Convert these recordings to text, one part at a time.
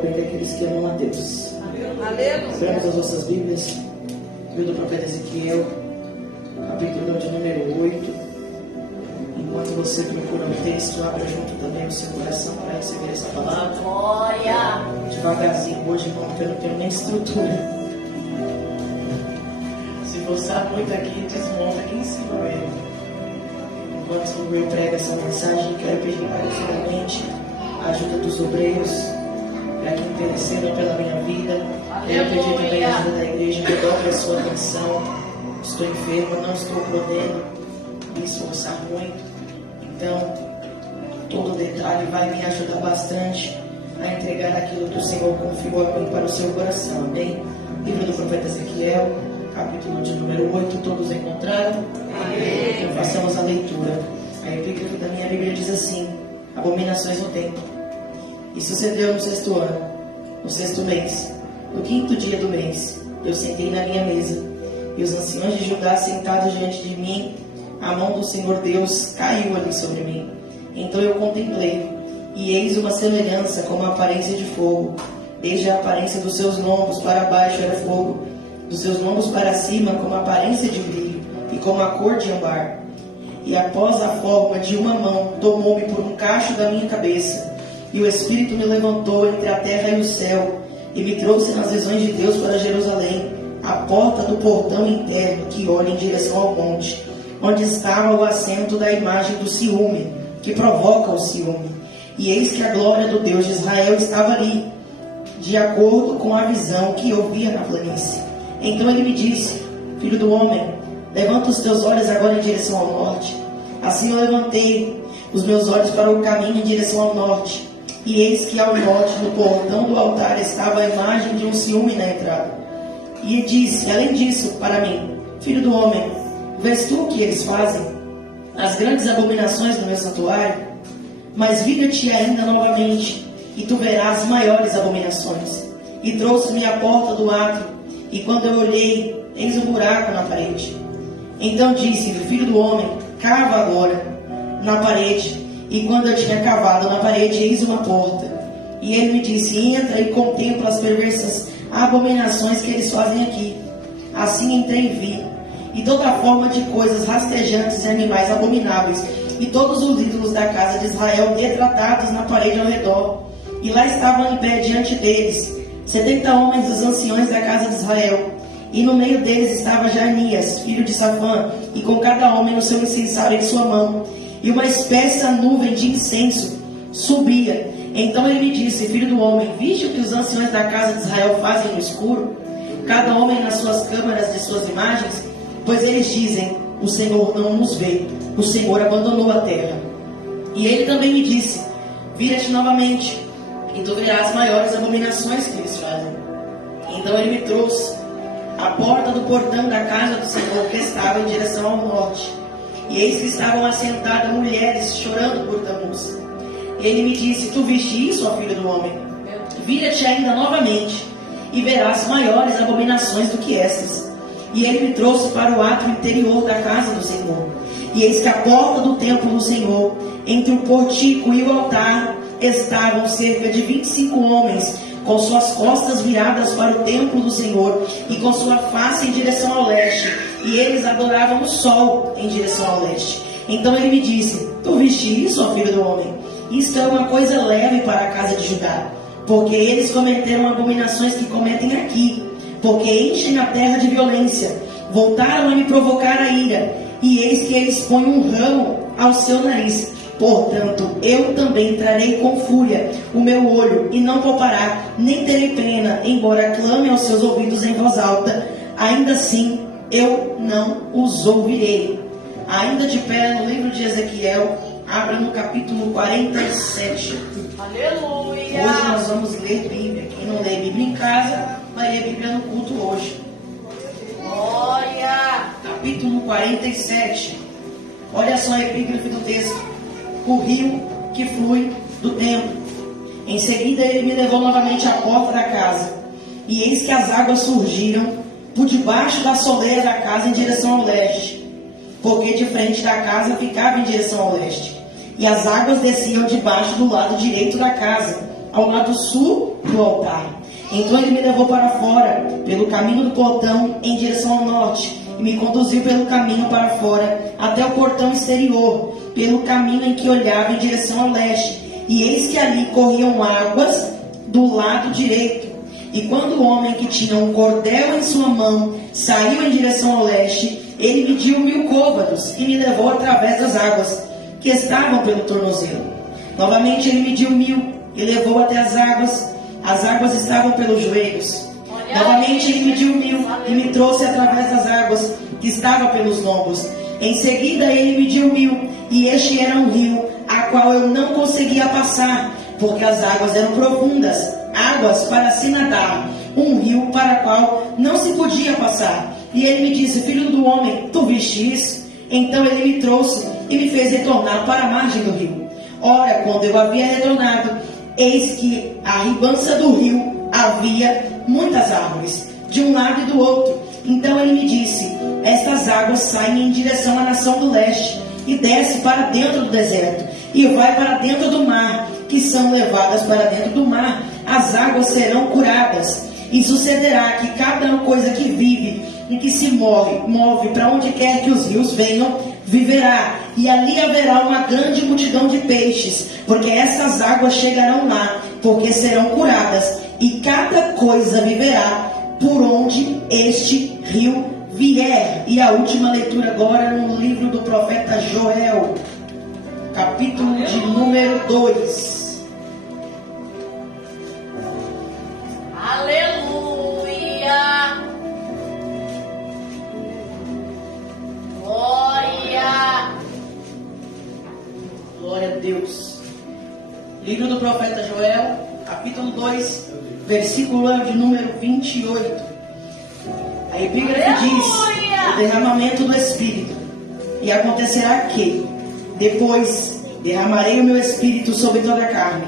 Daqueles que amam a Deus. Abramos as nossas Bíblias, livro do profeta Ezequiel, capítulo de número 8. Enquanto você procura o texto, abra junto também o seu coração para receber essa palavra. Glória! Devagarzinho hoje, irmão, porque eu não tenho nem estrutura. Se forçar muito aqui, desmonta aqui em cima mesmo. Enquanto eu prego essa mensagem, quero pedir encarecidamente a ajuda dos obreiros, para que intercedam pela minha vida. Quero pedir também a ajuda da igreja, que dobre a sua atenção. Estou enfermo, não estou podendo me esforçar muito. Então, todo detalhe vai me ajudar bastante a entregar aquilo que o Senhor confiou a mim para o seu coração. Amém? Livro do profeta Ezequiel, capítulo de número 8. Todos encontraram? Amém. Então, façamos a leitura. A epígrafe da minha Bíblia diz assim: abominações no templo. E sucedeu no 6º ano, no 6º mês, no 5º dia do mês, eu sentei na minha mesa, e os anciãos de Judá sentados diante de mim, a mão do Senhor Deus caiu ali sobre mim. Então eu contemplei, e eis uma semelhança como a aparência de fogo. Desde a aparência dos seus lombos para baixo era fogo, dos seus lombos para cima como a aparência de brilho, e como a cor de âmbar. E após a forma de uma mão, tomou-me por um cacho da minha cabeça, e o Espírito me levantou entre a terra e o céu, e me trouxe nas visões de Deus para Jerusalém, à porta do portão interno que olha em direção ao monte, onde estava o assento da imagem do ciúme, que provoca o ciúme. E eis que a glória do Deus de Israel estava ali, de acordo com a visão que eu via na planície. Então ele me disse: filho do homem, levanta os teus olhos agora em direção ao norte. Assim eu levantei os meus olhos para o caminho em direção ao norte. E eis que ao norte, no portão do altar, estava a imagem de um ciúme na entrada. E disse, além disso, para mim: filho do homem, vês tu o que eles fazem? As grandes abominações do meu santuário? Mas vira-te ainda novamente, e tu verás maiores abominações. E trouxe-me à porta do átrio, e quando eu olhei, eis um buraco na parede. Então disse-me: filho do homem, cava agora na parede. E quando eu tinha cavado na parede, eis uma porta. E ele me disse: entra e contempla as perversas abominações que eles fazem aqui. Assim entrei e vi, e toda forma de coisas rastejantes e animais abomináveis, e todos os ídolos da casa de Israel retratados na parede ao redor. E lá estavam em pé diante deles 70 homens dos anciões da casa de Israel. E no meio deles estava Janias, filho de Safã, e com cada homem o seu incensário em sua mão. E uma espessa nuvem de incenso subia. Então ele me disse: filho do homem, viste o que os anciões da casa de Israel fazem no escuro? Cada homem nas suas câmaras de suas imagens? Pois eles dizem: o Senhor não nos vê, o Senhor abandonou a terra. E ele também me disse: vira-te novamente, e tu verás maiores abominações que eles fazem. Então ele me trouxe à porta do portão da casa do Senhor, que estava em direção ao norte. E eis que estavam assentadas mulheres chorando por Tamuz. E ele me disse: tu viste isso, ó filho do homem? Vira-te ainda novamente, e verás maiores abominações do que essas. E ele me trouxe para o átrio interior da casa do Senhor. E eis que a porta do templo do Senhor, entre o portico e o altar, estavam cerca de 25 homens, com suas costas viradas para o templo do Senhor, e com sua face em direção ao leste. E eles adoravam o sol em direção ao leste. Então ele me disse: tu viste isso, ó filho do homem? Isto é uma coisa leve para a casa de Judá, porque eles cometeram abominações que cometem aqui, porque enchem a terra de violência, voltaram a me provocar a ira, e eis que eles põem um ramo ao seu nariz. Portanto, eu também trarei com fúria o meu olho, e não poupará, nem terei pena, embora clame aos seus ouvidos em voz alta, ainda assim eu não os ouvirei. Ainda de pé no livro de Ezequiel, abra no capítulo 47. Aleluia! Hoje nós vamos ler Bíblia. Quem não lê Bíblia em casa, vai ler Bíblia no culto hoje. Glória! Capítulo 47. Olha só a epígrafe do texto: o rio que flui do templo. Em seguida ele me levou novamente à porta da casa, e eis que as águas surgiram por debaixo da soleira da casa em direção ao leste, porque de frente da casa ficava em direção ao leste. E as águas desciam debaixo do lado direito da casa, ao lado sul do altar. Então ele me levou para fora, pelo caminho do portão, em direção ao norte, e me conduziu pelo caminho para fora, até o portão exterior, pelo caminho em que olhava em direção ao leste. E eis que ali corriam águas do lado direito. E quando o homem que tinha um cordel em sua mão saiu em direção ao leste, ele mediu 1000 côvados e me levou através das águas que estavam pelo tornozelo. Novamente ele mediu 1000 e levou até as águas estavam pelos joelhos. Novamente ele mediu 1000 e me trouxe através das águas que estavam pelos lombos. Em seguida ele mediu 1000 e este era um rio, a qual eu não conseguia passar, porque as águas eram profundas, águas para se nadar, um rio para o qual não se podia passar. E ele me disse: filho do homem, tu viste isso? Então ele me trouxe e me fez retornar para a margem do rio. Ora, quando eu havia retornado, eis que à ribança do rio havia muitas árvores, de um lado e do outro. Então ele me disse: estas águas saem em direção à nação do leste, e desce para dentro do deserto, e vai para dentro do mar, que são levadas para dentro do mar. As águas serão curadas, e sucederá que cada coisa que vive e que se move para onde quer que os rios venham, viverá. E ali haverá uma grande multidão de peixes, porque essas águas chegarão lá, porque serão curadas, e cada coisa viverá por onde este rio vier. E a última leitura agora no livro do profeta Joel, capítulo de número 2. Aleluia! Glória! Glória a Deus. Livro do profeta Joel, capítulo 2, versículo de número 28. A epígrafe diz: o derramamento do Espírito. E acontecerá que, depois, derramarei o meu Espírito sobre toda a carne.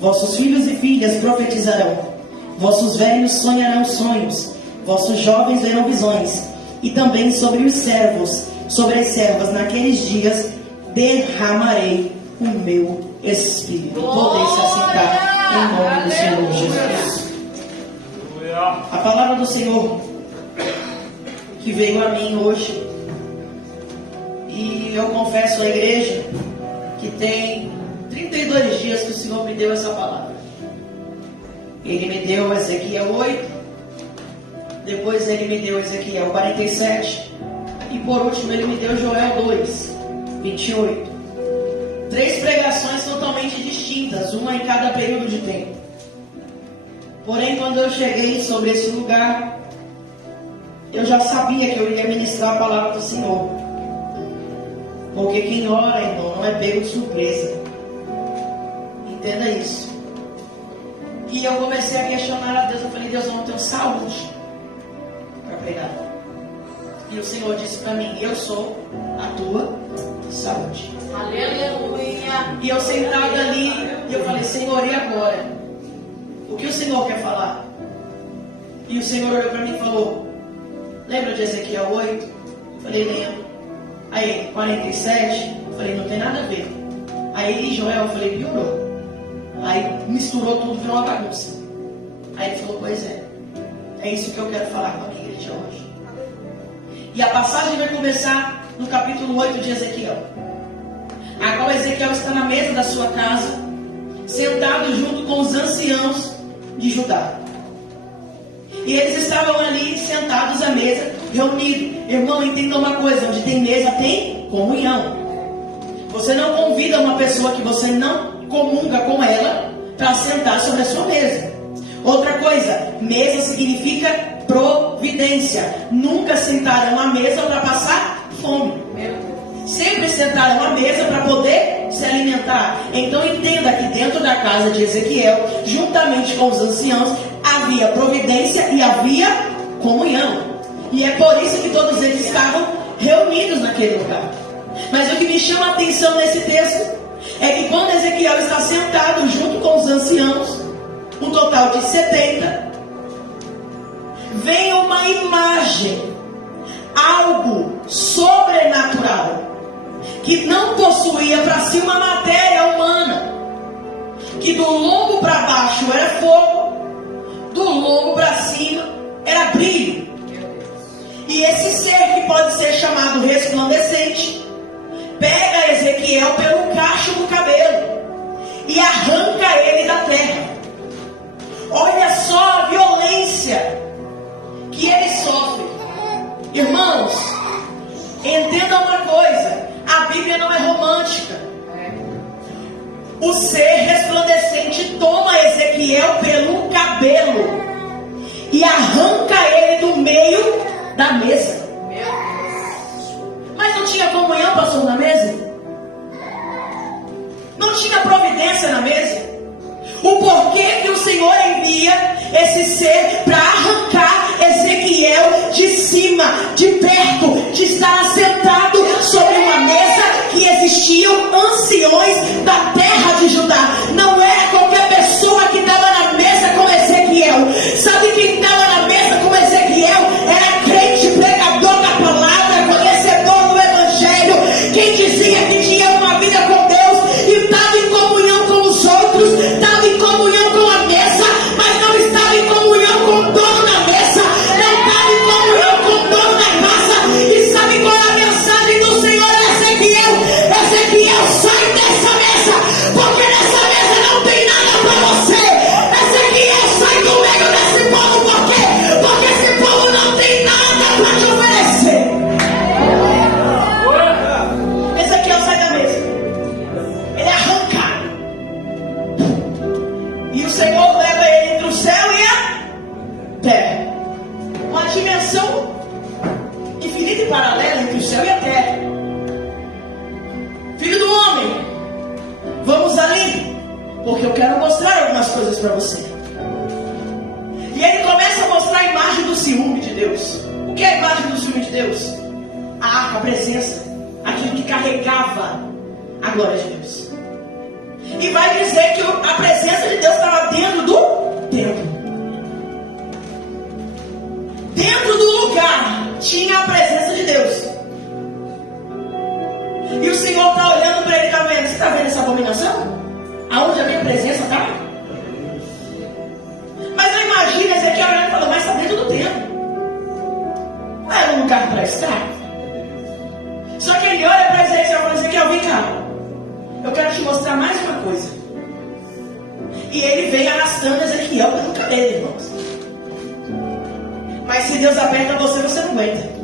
Vossos filhos e filhas profetizarão. Vossos velhos sonharão sonhos. Vossos jovens verão visões. E também sobre os servos, sobre as servas, naqueles dias, derramarei o meu Espírito. Podem se assentar em nome do Senhor Jesus. A palavra do Senhor que veio a mim hoje, e eu confesso à igreja que tem 32 dias que o Senhor me deu essa palavra. Ele me deu Ezequiel 8, depois ele me deu Ezequiel 47, e por último ele me deu Joel 2, 28. 3 pregações totalmente distintas, uma em cada período de tempo. Porém, quando eu cheguei sobre esse lugar, eu já sabia que eu iria ministrar a palavra do Senhor. Porque quem ora, irmão, não é pego de surpresa. Entenda isso. E eu comecei a questionar a Deus. Eu falei: Deus, eu não tenho saúde para pregar. E o Senhor disse para mim: eu sou a tua saúde. Aleluia! E eu sentado ali, eu falei: Senhor, e agora? O que o Senhor quer falar? E o Senhor olhou para mim e falou: lembra de Ezequiel 8? Eu falei: lembro. Aí 47, eu falei: não tem nada a ver. Aí Joel, eu falei: piorou. Aí misturou tudo, virou uma bagunça. Aí ele falou: pois é isso que eu quero falar com a minha igreja hoje. E a passagem vai começar no capítulo 8 de Ezequiel, a qual Ezequiel está na mesa da sua casa, sentado junto com os anciãos de Judá. E eles estavam ali sentados à mesa, reunidos. Irmão, entenda uma coisa: onde tem mesa tem comunhão. Você não convida uma pessoa que você não comunga com ela para sentar sobre a sua mesa. Outra coisa, mesa significa providência. Nunca sentarão à mesa para passar fome. Sempre sentaram à mesa para poder se alimentar. Então entenda que dentro da casa de Ezequiel, juntamente com os anciãos, havia providência e havia comunhão. E é por isso que todos eles estavam reunidos naquele lugar. Mas o que me chama a atenção nesse texto é que quando Ezequiel está sentado junto com os anciãos, um total de 70, vem uma imagem, algo sobrenatural, que não possuía para si uma matéria humana. que do lombo para baixo era fogo, do lombo para cima era brilho. E esse ser que pode ser chamado resplandecente pega Ezequiel pelo cacho do cabelo e arranca ele da terra. Olha só a violência que ele sofre. Irmãos, entenda uma coisa: a Bíblia não é romântica. O ser resplandecente toma Ezequiel pelo cabelo e arranca ele do meio da mesa. Mas não tinha comunhão, pastor, na mesa? Não tinha providência na mesa? O porquê que o Senhor envia esse ser para arrancar Ezequiel de cima, de perto, de estar assentado sobre uma mesa que existiam anciões da terra de Judá. Não era qualquer pessoa que estava na mesa com Ezequiel. Sabe quem estava na mesa com Ezequiel? Era crente, pregador da palavra, conhecedor do evangelho, quem dizia que tinha uma vida com Deus e estava em comunhão com os outros, estava em comunhão com a mesa, mas não estava em comunhão com o dono da mesa, não estava em comunhão com o dono da casa. E sabe qual é a mensagem do Senhor a Ezequiel? Ezequiel, sai dessa mesa, porque nessa mesa não tem nada para você. Ezequiel, sai do meio desse povo, por quê? Porque esse povo não tem nada para te oferecer. Ezequiel sai da mesa, ele é arrancado, e o Senhor leva ele entre o céu e a terra. Uma dimensão infinita e paralela entre o céu e a terra. Filho do homem, vamos ali, porque eu quero mostrar algumas coisas para você. E ele começa a mostrar a imagem do ciúme de Deus. O que é a imagem do ciúme de Deus? A arca, a presença, aquilo que carregava a glória de Deus. E vai dizer que a presença de Deus estava dentro do templo. Dentro do lugar tinha a presença de Deus. E o Senhor está olhando para ele e está vendo: você está vendo essa abominação? Aonde a minha presença está? Mas não imagina Ezequiel olhando e falando: mas está dentro do templo. Não era um lugar para estar? Só que ele olha para Ezequiel e fala: Ezequiel, vem cá, eu quero te mostrar mais uma coisa. E ele vem arrastando Ezequiel pelo cabelo, irmãos. Mas se Deus aperta você, você não aguenta.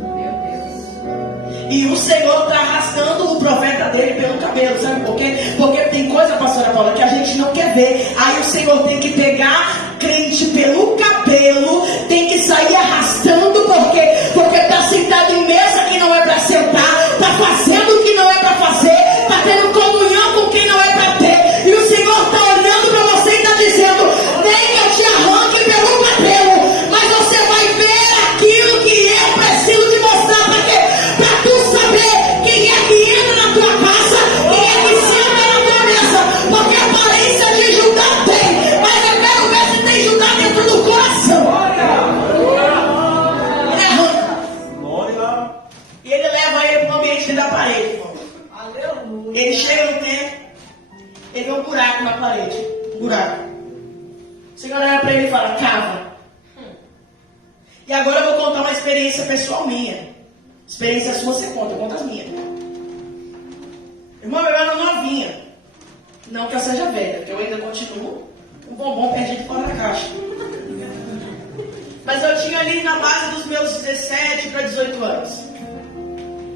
E o Senhor está arrastando o profeta dele pelo cabelo. Sabe por quê? Porque tem coisa, pastora Paula, que a gente não quer ver. Aí o Senhor tem que pegar crente pelo cabelo, tem que sair arrastando. Por quê? Porque está sentado em mesa que não é para sentar, está fazendo o que não é para fazer, está tendo comunhão com quem não é para ter. E o Senhor está olhando para você e está dizendo: nem que eu te arranque pelo cabelo, mas você vai ver aquilo que eu preciso te mostrar. Para quê? Para tu saber quem é que entra na tua casa, quem é que senta na tua mesa. Porque a aparência de Judá tem, mas eu quero ver se tem Judá dentro do coração. Ele arranca. E ele leva ele para o ambiente da parede, irmão. Ele chega no tempo, ele vê um buraco na parede. Um buraco. O Senhor olha para ele e fala: cava. E agora eu vou contar uma experiência pessoal minha. Experiência sua você conta, eu conto as minhas. Irmão, eu era novinha. Não que eu seja velha, porque eu ainda continuo um bombom perdido fora da caixa. Mas eu tinha ali na base dos meus 17 para 18 anos.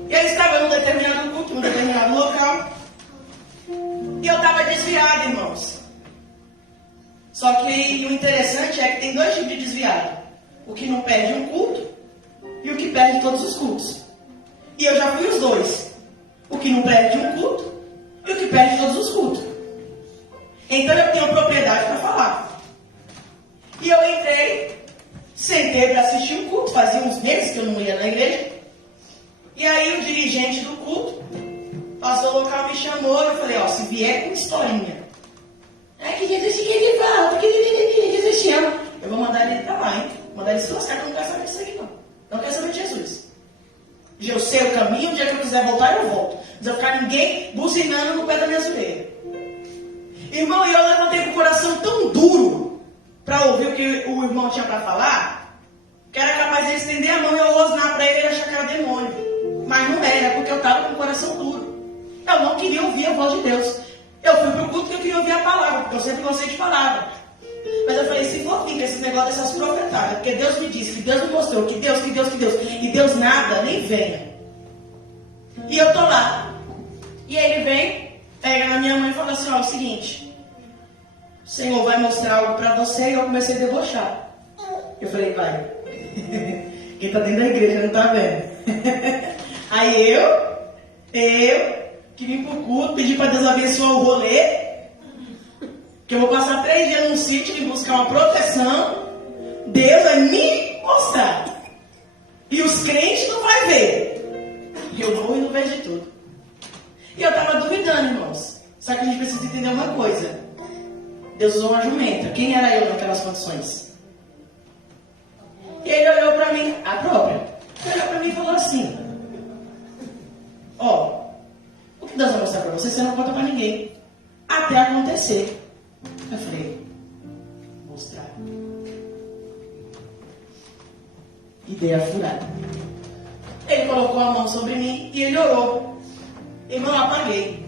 E eu estava em um determinado culto, em um determinado local. E eu estava desviado, irmãos. Só que o interessante é que tem dois tipos de desviado: o que não perde um culto e o que perde todos os cultos. E eu já fui os dois: o que não perde um culto e o que perde todos os cultos. Então eu tenho propriedade para falar. E eu entrei, sentei para assistir um culto. Fazia uns meses que eu não ia na igreja. E aí o dirigente do culto, pastor local, me chamou e eu falei: ó, se vier com historinha, que Jesus que ele volta, que Jesus te ama, eu vou mandar ele para lá, hein? Mandar ele se lascar, que eu não quero saber disso aqui, não. Não quero saber de Jesus. Eu sei o caminho, o dia que eu quiser voltar, eu volto. Não precisa ficar ninguém buzinando no pé da minha orelha. Irmão, eu levantei com o coração tão duro para ouvir o que o irmão tinha para falar, que era capaz de estender a mão e eu rosnar para ele e achar que era demônio. Mas não era, porque eu estava com o coração duro. Eu não queria ouvir a voz de Deus. Eu fui para o culto porque eu queria ouvir a palavra, porque eu sempre gostei de palavra. Mas eu falei, se for vir esses negócios, essas profetadas, porque Deus me disse, que Deus me mostrou, que Deus, e Deus nada, nem venha. E eu tô lá. E ele vem, pega na minha mãe e fala assim, ó, é o seguinte, o Senhor vai mostrar algo para você, e eu comecei a debochar. Eu falei, vai. Quem tá dentro da igreja não tá vendo. Aí eu, que vim pro culto, pedi para Deus abençoar o rolê, que eu vou passar 3 dias num sítio e buscar uma proteção. Deus vai me mostrar. E os crentes não vão ver. Eu vou e não vejo de tudo. E eu estava duvidando, irmãos. Só que a gente precisa entender uma coisa. Deus usou uma jumenta. Quem era eu naquelas condições? E ele olhou para mim, a própria. Ele olhou para mim e falou assim, ó, o que Deus vai mostrar para você, você não conta para ninguém. Até acontecer. Eu falei, mostrar. Ideia furada. Ele colocou a mão sobre mim e ele orou. Irmão, eu apaguei.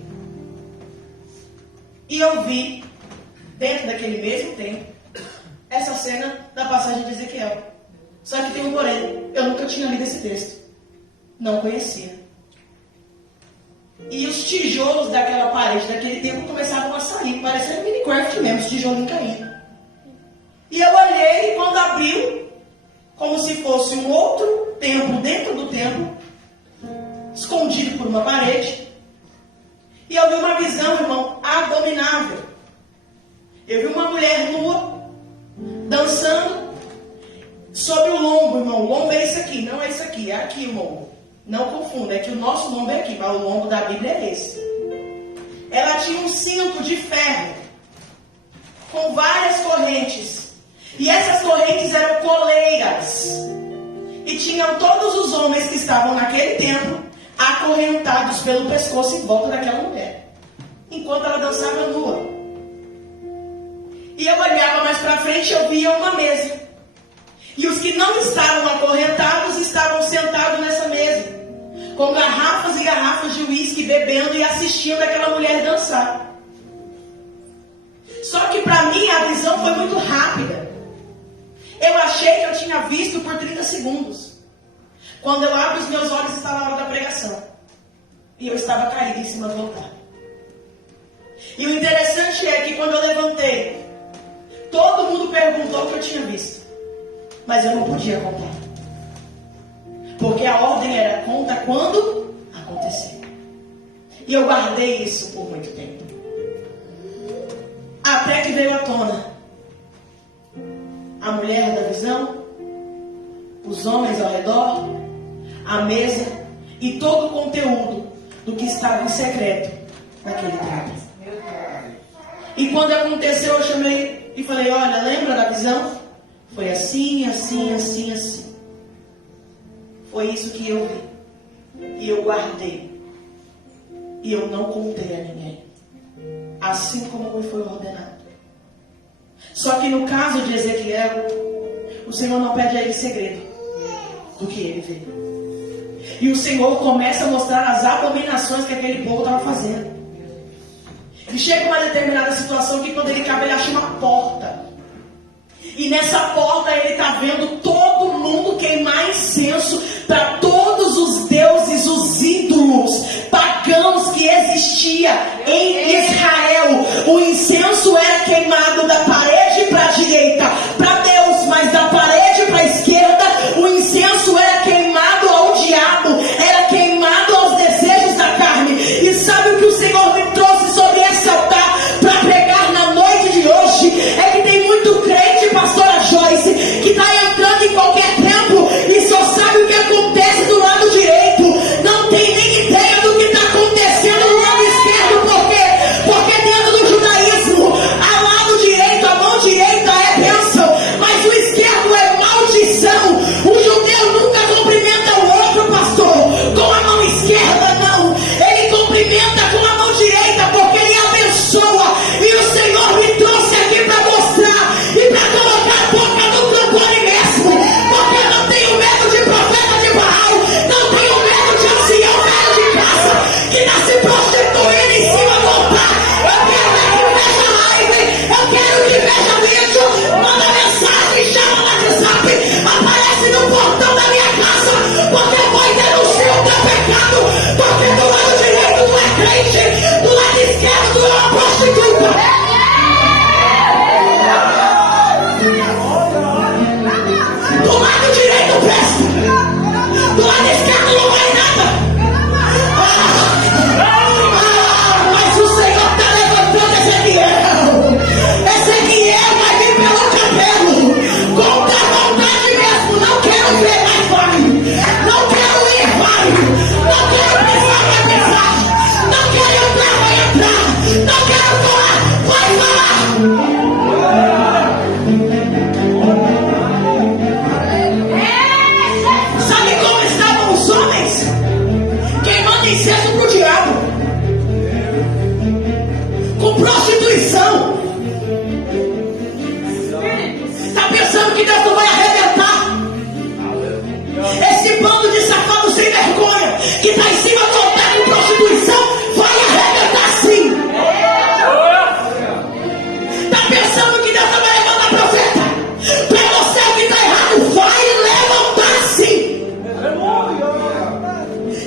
E eu vi, dentro daquele mesmo tempo, essa cena da passagem de Ezequiel. Só que tem um porém. Eu nunca tinha lido esse texto. Não conhecia. E os tijolos daquela parede, daquele tempo, começavam a sair, parecendo Minecraft mesmo, os tijolos caindo. E eu olhei, e quando abriu, como se fosse um outro templo dentro do templo, escondido por uma parede, e eu vi uma visão, irmão, abominável. Eu vi uma mulher nua, dançando, sobre o lombo, irmão. O lombo é isso aqui, não é isso aqui, é aqui o lombo. Não confunda, é que o nosso lombo é aqui, mas o lombo da Bíblia é esse. Ela tinha um cinto de ferro, com várias correntes. E essas correntes eram coleiras. E tinham todos os homens que estavam naquele templo, acorrentados pelo pescoço em volta daquela mulher. Enquanto ela dançava nua. E eu olhava mais para frente e eu via uma mesa. E os que não estavam acorrentados estavam sentados nessa mesa, com garrafas e garrafas de uísque, bebendo e assistindo aquela mulher dançar. Só que para mim a visão foi muito rápida. Eu achei que eu tinha visto por 30 segundos. Quando eu abro os meus olhos, está na hora da pregação. E eu estava caído em cima do altar. E o interessante é que quando eu levantei, todo mundo perguntou o que eu tinha visto. Mas eu não podia contar. Porque a ordem era conta quando acontecer. E eu guardei isso por muito tempo. Até que veio à tona a mulher da visão, os homens ao redor, a mesa e todo o conteúdo do que estava em secreto naquele tempo. E quando aconteceu, eu chamei e falei, olha, lembra da visão? Foi assim, assim, assim, assim. Foi isso que eu vi. E eu guardei. E eu não contei a ninguém. Assim como me foi ordenado. Só que no caso de Ezequiel, o Senhor não pede a ele segredo do que ele vê. E o Senhor começa a mostrar as abominações que aquele povo estava fazendo. E chega uma determinada situação que quando ele cabe, ele acha uma porta. E nessa porta ele está vendo todo mundo queimar incenso para todos os deuses, os ídolos pagãos que existia em Israel. O incenso era queimado da parede para a direita para Deus, mas da parede para a esquerda o incenso era queimado ao diabo, era queimado aos desejos da carne. E sabe o que o Senhor me trouxe sobre esse altar para pregar na noite de hoje? É que tem muito crente, pastora Joyce, que está entrando em qualquer tempo e só sabe o que acontece Do lado direito presta. Do lado esquerdo não vai nada. Mas o Senhor está levantando Ezequiel. Ezequiel vai vir pelo cabelo. Com muita vontade mesmo. Não quero ver, mas vai. Não quero ir, vai. Não quero pensar, vai pensar. Não quero entrar, vai entrar. Não quero falar, vai falar. Sabe como estavam os homens? Queimando incenso pro diabo. Com prostituição. Tá pensando que Deus não vai arrebentar? Esse bando de safado sem vergonha que tá em cima do altar com prostituição vai arrebentar sim. Tá pensando que Deus não vai levantar profeta? Pra você que tá errado, vai levantar sim.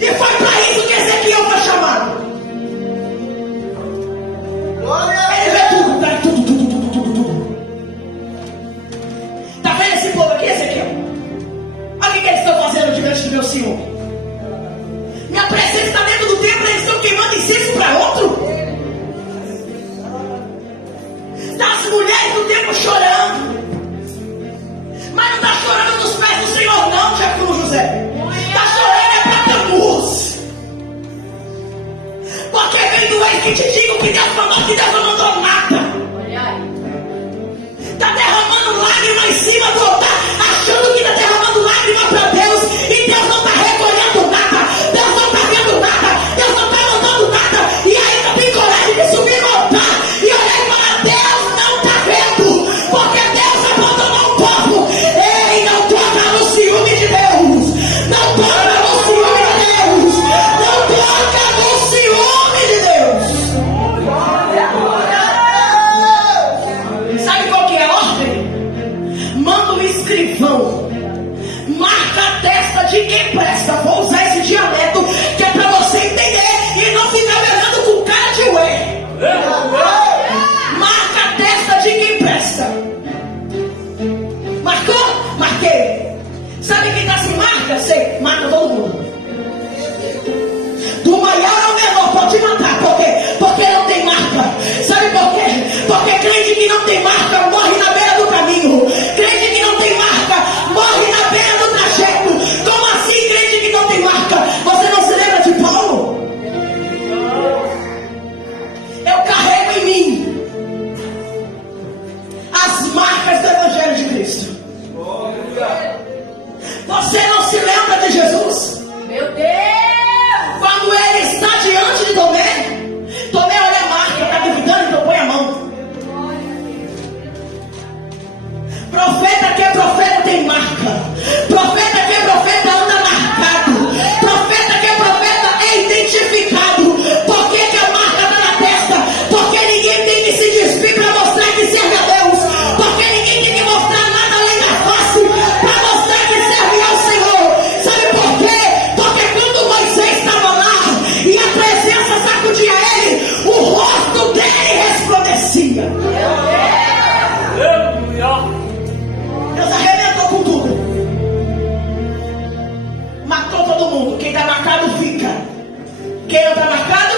E foi pra isso que Ezequiel foi chamado. Ele vê tudo, tá? Tudo. Tá vendo esse povo aqui, Ezequiel? Olha o que eles estão fazendo diante do meu Senhor. Minha presença está dentro do templo, eles estão queimando incenso para outro. Tá as mulheres do templo chorando. Mas não está chorando nos pés do Senhor não, Jacob José. Está chorando é para Tammuz. Porque vem do ex que te diga o que Deus não mandou nada. Está derramando lágrima em cima do altar, achando que está derramando lágrima para Deus. E Deus não está recolhendo nada. Deus não está vendo nada. Deus não está mandando nada. E ainda tem coragem de subir no altar e olhar e falar: Deus não está vendo. Porque Deus abandonou o povo. Ei, não toca no ciúme de Deus. Não toca no ciúme de Deus. Não toca no ciúme de Deus. Sabe qual que é a ordem? Manda um escrivão. Marca a testa de quem presta. Vou usar esse dialeto que é pra você entender e não ficar olhando com cara de ué. Marca a testa de quem presta. Marcou? Marquei. Sabe quem tá sem marca? Sei. Marca todo mundo. Do maior ao menor pode matar. Por quê? Porque não tem marca. Sabe por quê? Porque crente que não tem marca morre na beira do caminho. Crente que não tem marca morre na beira do trajeto. Como assim, crente que não tem marca? Você não se lembra de Paulo? Eu carrego em mim as marcas do Evangelho de Cristo. Você não se lembra de Jesus? Meu Deus! Quando ele está diante de Tomé, Tomé olha a marca, está duvidando, então põe a mão. Profeta que é profeta tem marca. Profeta que é profeta anda marcado. Profeta que é profeta é identificado. Por que a marca está na testa? Porque ninguém tem que se despir para mostrar que serve a Deus. Porque ninguém tem que mostrar nada além da face para mostrar que serve ao Senhor. Sabe por quê? Porque quando Moisés estava lá e a presença sacudia ele, o rosto dele resplandecia. Deus arrebentou com tudo. Matou todo mundo. Quem está marcado fica. Quem não está marcado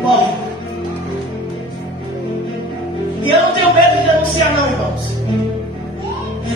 morre. E eu não tenho medo de denunciar não, irmãos.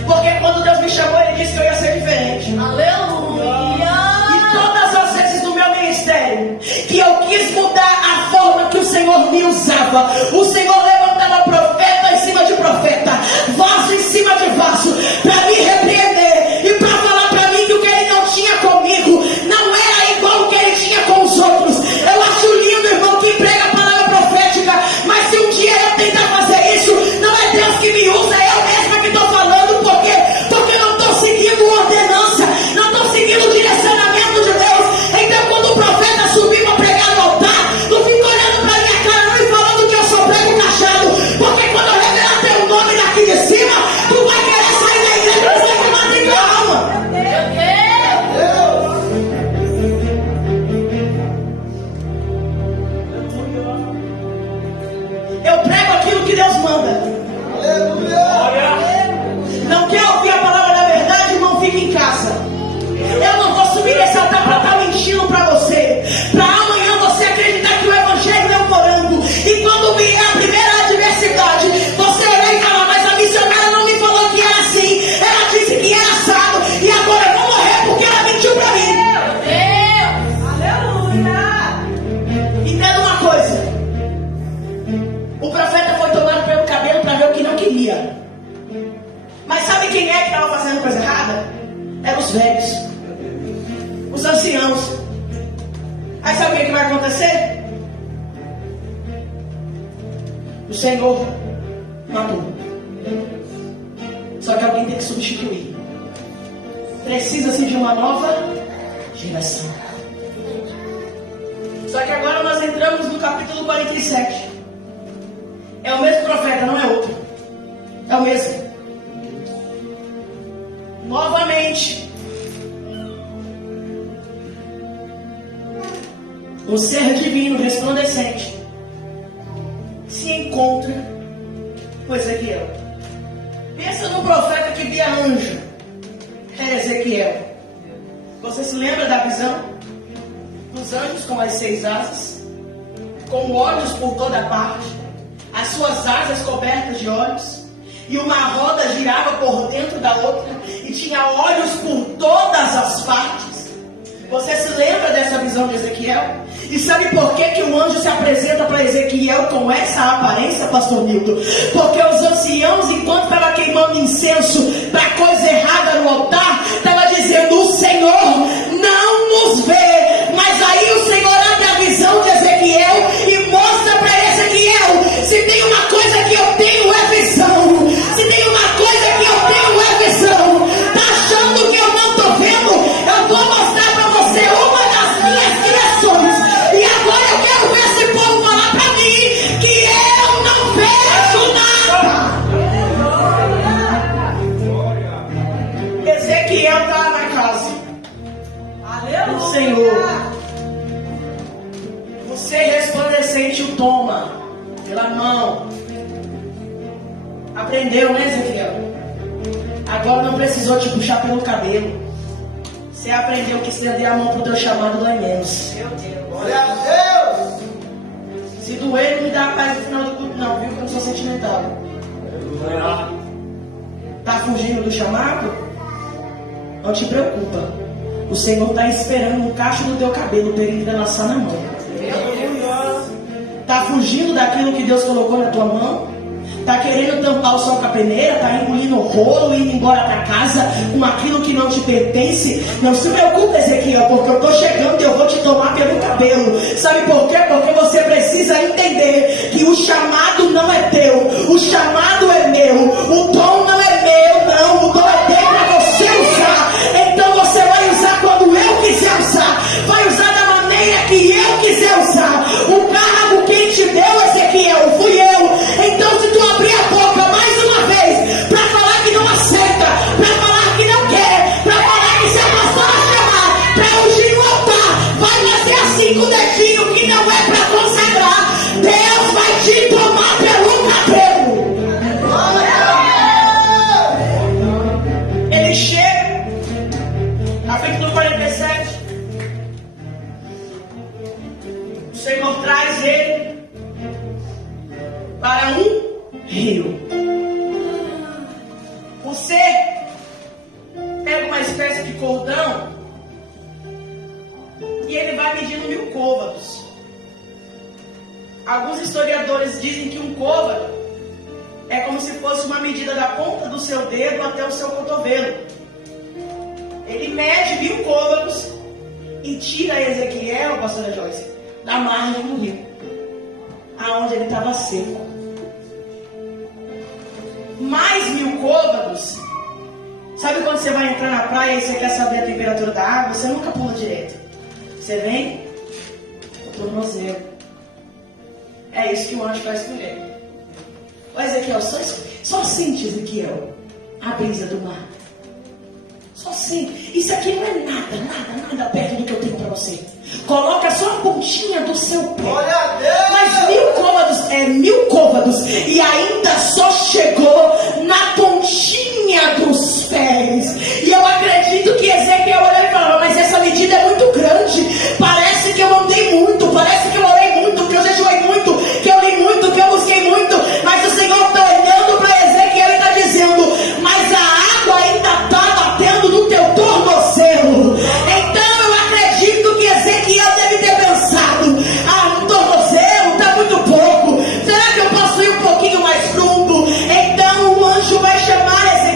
Porque quando Deus me chamou, Ele disse que eu ia ser diferente. Aleluia! E todas as vezes no meu ministério que eu quis mudar a forma que o Senhor me usava, o Senhor levantava profeta em cima de profeta, vaso em cima de vaso, para me repreender e para falar para mim que o que Ele não tinha comigo não era igual o que Ele tinha com os outros. Eu acho lindo, irmão, que prega a palavra profética, mas se um dia eu tentar fazer isso, não é Deus que me usa, é eu mesma que estou falando. Por quê? Porque eu não estou seguindo ordenança, não estou seguindo o direcionamento de Deus. Então quando o profeta subir para pregar no altar, não fica olhando para minha cara não e falando que eu sou prego cachado. Porque quando eu revelar teu nome daqui de cima, tu quem é que estava fazendo coisa errada? Eram os velhos, os anciãos. Aí sabe o que vai acontecer? O Senhor matou. Só que alguém tem que substituir. Precisa-se de uma nova geração. Só que agora nós entramos no capítulo 47. É o mesmo profeta, não é outro. É o mesmo. Novamente, o ser divino resplandecente se encontra com Ezequiel. Pensa no profeta que via anjo. Era Ezequiel. Você se lembra da visão? Dos anjos com as 6 asas, com olhos por toda parte, as suas asas cobertas de olhos, e uma roda girava por dentro da outra, e tinha olhos por todas as partes. Você se lembra dessa visão de Ezequiel? E sabe por que o anjo se apresenta para Ezequiel com essa aparência, pastor Nilton? Porque os anciãos, enquanto estavam queimando incenso para coisa errada no altar, estavam dizendo: o Senhor não nos vê. Mas aí o Senhor abre a visão de Ezequiel e mostra para Ezequiel: se tem uma coisa que eu tenho é visão. Se tem uma coisa que eu tenho é visão. Tá achando que eu não estou vendo? Eu vou mostrar para você uma das minhas criações. E agora eu quero ver esse povo falar para mim que eu não vejo nada. Ezequiel está na casa. Aleluia. O Senhor, o ser resplandecente o toma pela mão. Aprendeu, né, Ezequiel? Agora não precisou te puxar pelo cabelo. Você aprendeu que estender a mão pro teu chamado dói menos. Meu Deus. Glória a Deus. Se doer, não me dá a paz no final do culto, não, viu? Que eu não sou sentimental. Tá fugindo do chamado? Não te preocupa. O Senhor está esperando um cacho do teu cabelo para ele lançar na mão. Tá fugindo daquilo que Deus colocou na tua mão? Tá querendo tampar o sol com a peneira? Tá engolindo o rolo, indo embora para casa com aquilo que não te pertence? Não se preocupe, Ezequiel, porque eu tô chegando e eu vou te tomar pelo cabelo. Sabe por quê? Porque você precisa entender que o chamado não é teu, o chamado é meu, o dom não é meu, não, o dom é teu para você usar. Então você vai usar quando eu quiser usar, vai usar da maneira que eu quiser usar. O cargo quem te deu, Ezequiel, fui eu. Então se tu abrir a boca mais uma vez para falar que não aceita, para falar que não quer, para falar que se a pastora chamar para ungir no altar, vai fazer assim com o dedinho que não é para consagrar. Deus vai te tomar pelo cabelo. Ele chega, capítulo 47. O Senhor traz ele para um rio. Você pega uma espécie de cordão e ele vai medindo 1000 côvados. Alguns historiadores dizem que um côvado é como se fosse uma medida da ponta do seu dedo até o seu cotovelo. Ele mede 1000 côvados e tira Ezequiel, pastora Joyce, da margem do rio, aonde ele estava seco. Mais 1000 côvados. Sabe quando você vai entrar na praia e você quer saber a temperatura da água? Você nunca pula direto. Você vem o tornozelo. É isso que o anjo faz com ele. Ô Ezequiel, só sente, Ezequiel, a brisa do mar. Só sente. Isso aqui não é nada perto do que eu tenho para você. Coloca só a pontinha do seu pé. Mas 1000 côvados, 1000 côvados. E ainda só chegou na pontinha dos pés. E eu acredito que Ezequiel olhou e falou: mas essa medida é muito grande. Parece que eu andei muito. Parece que eu orei muito. Que eu jejuei muito. Que eu li muito. Que eu busquei muito. Mas o Senhor está olhando para Ezequiel e está dizendo: mas a água ainda está batendo no teu tornozelo. Então eu acredito que Ezequiel deve ter pensado: um tornozelo está muito pouco. Será que eu posso ir um pouquinho mais fundo? Então o anjo vai chamar Ezequiel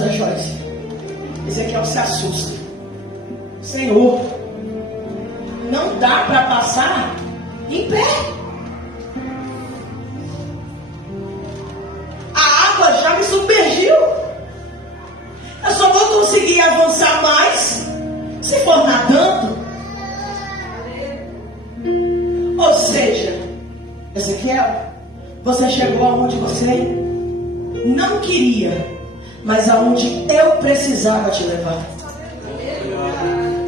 pastora Joyce, Ezequiel se assusta. Senhor, não dá para passar em pé. A água já me submergiu. Eu só vou conseguir avançar mais se for nadando. Ou seja, Ezequiel, você chegou aonde você não queria, mas aonde eu precisava te levar.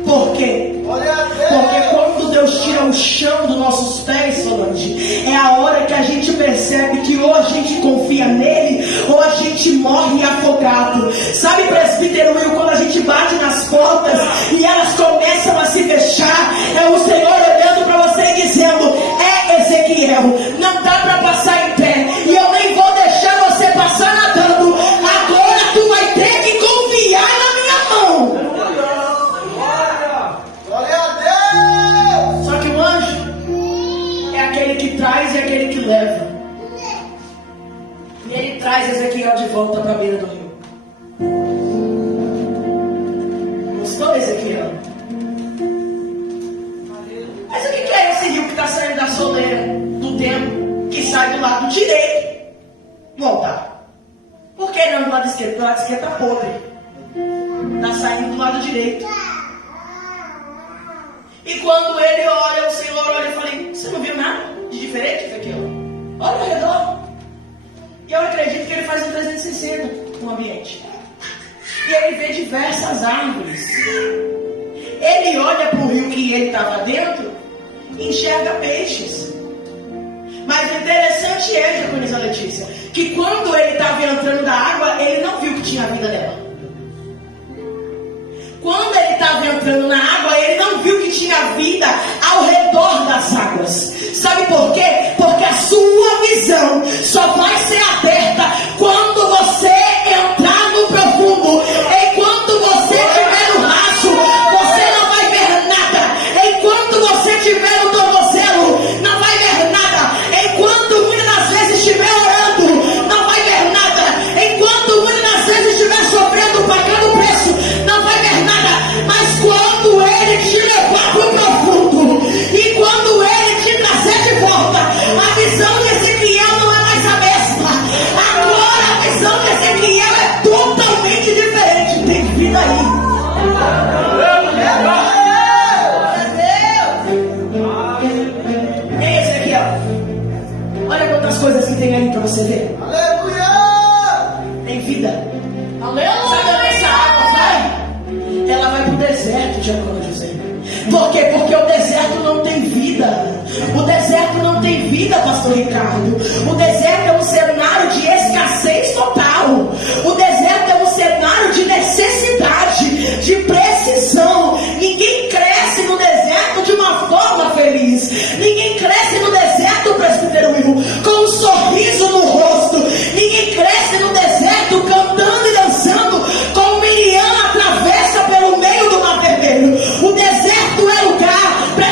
Por quê? Porque quando Deus tira o chão dos nossos pés, Solange, é a hora que a gente percebe que ou a gente confia nele, ou a gente morre afogado. Sabe, presbítero Will, quando a gente bate nas portas e elas começam a se fechar, é o Senhor olhando para você e dizendo: é Ezequiel, não dá para passar em pé, e eu nem vou deixar você passar nadando. Agora tu vai ter que confiar na minha mão. Só que o anjo é aquele que traz e aquele que leva. E ele traz Ezequiel de volta para a beira do rio. Gostou, Ezequiel? Mas o que é esse rio que está saindo da soleira do templo, que sai do lado direito do altar? Por que não do lado esquerdo? Do lado esquerdo está podre. Está saindo do lado direito. E quando ele olha, o Senhor olha e fala: você não viu nada de diferente, Ezequiel? Olha ao redor. E eu acredito que ele faz um 360 no ambiente. E ele vê diversas árvores. Ele olha para o rio que ele estava dentro e enxerga peixes. Mas o interessante é, diaconisa Letícia, que quando ele estava entrando da água, ele não viu que tinha vida nela. Quando ele estava entrando na água, ele não viu que tinha vida ao redor das águas. Sabe por quê? Porque a sua visão só vai ser aberta quando você entrar no profundo. Enquanto você estiver no raso, você não vai ver nada. Enquanto você estiver no tornozelo, não vai ver nada. Enquanto muitas das vezes estiver orando, não vai ver nada. Enquanto muitas das vezes estiver sofrendo, pagando preço, não vai ver nada. Mas quando ele te levar para o profundo, e quando ele te trazer de volta, a visão de Ezequiel não é mais a mesma. Agora a visão de Ezequiel é totalmente diferente. Tem vida aí. Ei, Ezequiel, olha quantas coisas que tem aí para você ver. Tem vida. Sabe onde essa água vai? Ela vai para o deserto, diácono José. Por quê? Porque o deserto não tem vida. O deserto não tem vida, pastor Ricardo. O deserto é um cenário de escassez total. O deserto é um cenário de necessidade, de precisão. Ninguém cresce no deserto de uma forma feliz. Ninguém cresce no deserto, presbítero Will, com um sorriso no rosto. Ninguém cresce no deserto cantando e dançando como Miriam atravessa pelo meio do Mar Vermelho. O deserto é lugar para